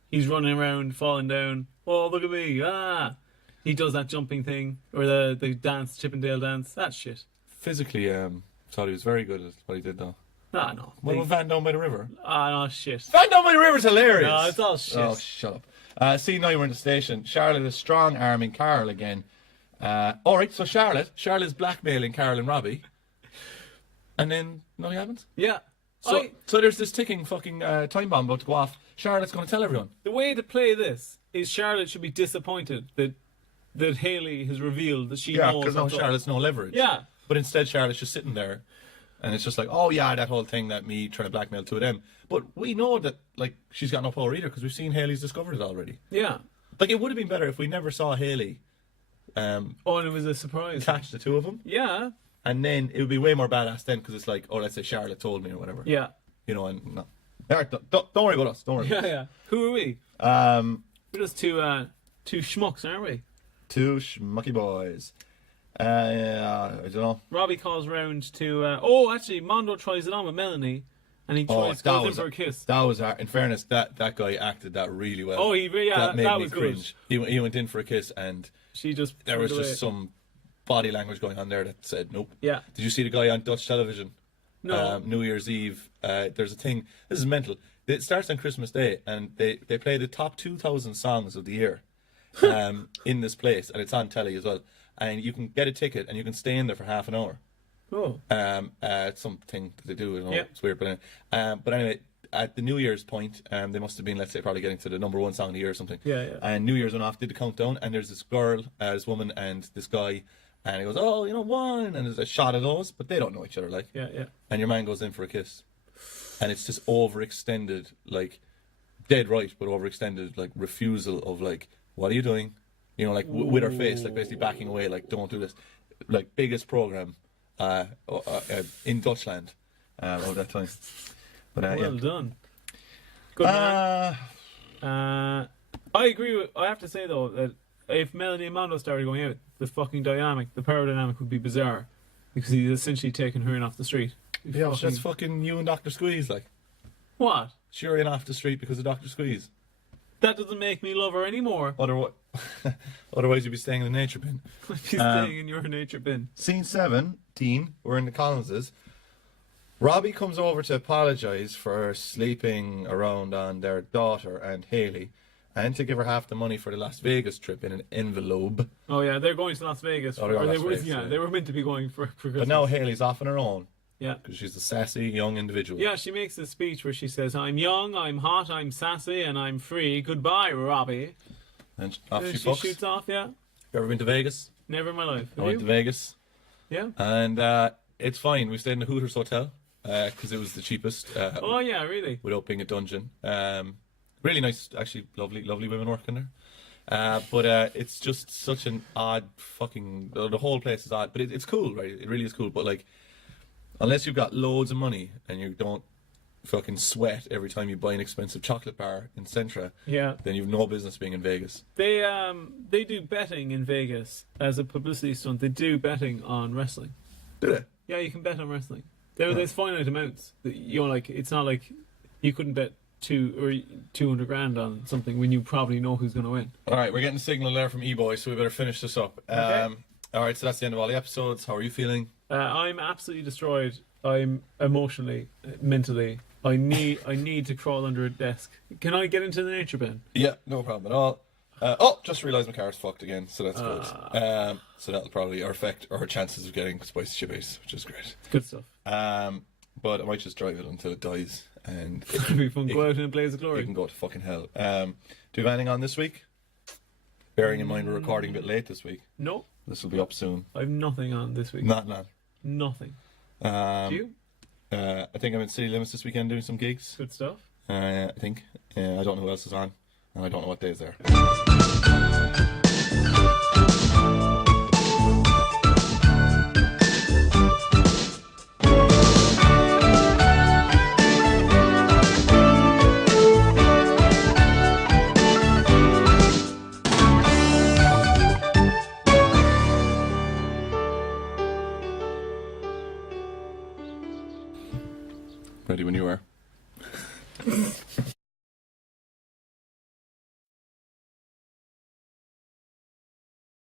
he's running around, falling down. Oh, look at me! He does that jumping thing or the dance, Chippendale dance. That shit. Physically, thought he was very good at what he did though. Ah, no. What about Van Down by the River? Ah, no, shit. Van Down by the River's hilarious. No, it's all shit. Oh, shut up. See, now we're in the station. Charlotte is strong-arming Carl again. Alright, so Charlotte's blackmailing Carl and Robbie. And then nothing happens? Yeah. So there's this ticking fucking time bomb about to go off. Charlotte's going to tell everyone. The way to play this is Charlotte should be disappointed that Hayley has revealed that she knows. Yeah, because now Charlotte's no leverage. Yeah. But instead Charlotte's just sitting there. And it's just like, oh yeah, that whole thing that me trying to blackmail two of them. But we know that, like, she's got no power either because we've seen Hayley's discovered it already. Yeah. Like, it would have been better if we never saw Hayley. And it was a surprise. Catch the two of them. Yeah. And then it would be way more badass then because it's like, oh, let's say Charlotte told me or whatever. Yeah. You know, and no. Alright, don't worry about us. Don't worry. Yeah. Who are we? We're just two schmucks, aren't we? Two schmucky boys. I don't know. Robbie calls round to. Actually, Mondo tries it on with Melanie, and he goes in for a kiss. That was in fairness, that guy acted that really well. Oh, that made me was cringe. Good. He went in for a kiss, and there was just some body language going on there that said nope. Yeah. Did you see the guy on Dutch television? No. New Year's Eve. There's a thing. This is mental. It starts on Christmas Day, and they play the top 2,000 songs of the year in this place, and it's on telly as well. And you can get a ticket, and you can stay in there for half an hour. Oh. It's something that they do. You know, yeah. It's weird, but anyway, at the New Year's point, they must have been, let's say, probably getting to the number one song of the year or something. Yeah. And New Year's went off, did the countdown, and there's this girl, this woman, and this guy, and he goes, oh, one, and there's a shot of those, but they don't know each other, like. Yeah. And your man goes in for a kiss, and it's this overextended, like, dead right, but overextended, like, refusal of, like, what are you doing? You know, like, with her face, like, basically backing away, like, don't do this. Like, biggest program in Dutchland of that time. But, well done. Good man. I agree I have to say, though, that if Melanie and Mondo started going out, the power dynamic would be bizarre. Because he's essentially taking her in off the street. Yeah, that's fucking you and Dr. Squeeze, like. What? Sure, in off the street because of Dr. Squeeze. That doesn't make me love her anymore. Otherwise, you'd be staying in the nature bin. I'd be staying in your nature bin. Scene 17, we're in the Collinses. Robbie comes over to apologise for sleeping around on their daughter and Hayley, and to give her half the money for the Las Vegas trip in an envelope. Oh yeah, they're going to Las Vegas. They were meant to be going for Christmas. But now Hayley's off on her own. Yeah. Because she's a sassy young individual. Yeah, she makes a speech where she says, I'm young, I'm hot, I'm sassy, and I'm free. Goodbye, Robbie. And off she shoots off, yeah. You ever been to Vegas? Never in my life. I went to Vegas. Yeah. And it's fine. We stayed in the Hooters Hotel because it was the cheapest. Oh, yeah, really? Without being a dungeon. Really nice, actually, lovely women working there. But it's just such an odd fucking... The whole place is odd, but it's cool, right? It really is cool, but like... Unless you've got loads of money and you don't fucking sweat every time you buy an expensive chocolate bar in Centra, then you've no business being in Vegas. They do betting in Vegas as a publicity stunt. They do betting on wrestling. Do they? Yeah, you can bet on wrestling. There's finite amounts. You know, like it's not like you couldn't bet 200 grand on something when you probably know who's going to win. All right, we're getting a signal there from E-Boy, so we better finish this up. Okay. All right, so that's the end of all the episodes. How are you feeling? I'm absolutely destroyed. I'm emotionally, mentally. I need to crawl under a desk. Can I get into the nature bin? Yeah, no problem at all. Just realised my car's fucked again, so that's good. So that'll probably affect our chances of getting spicy chippies, which is great. Good stuff. But I might just drive it until it dies, and it'll be fun. Go out in a blaze of glory. You can go to fucking hell. Do you have anything on this week? Bearing in mind we're recording a bit late this week. No. This will be up soon. I have nothing on this week. Nothing. Do you? I think I'm in City Limits this weekend doing some gigs. Good stuff. I think. I don't know who else is on, and I don't know what days there. Ready when you are.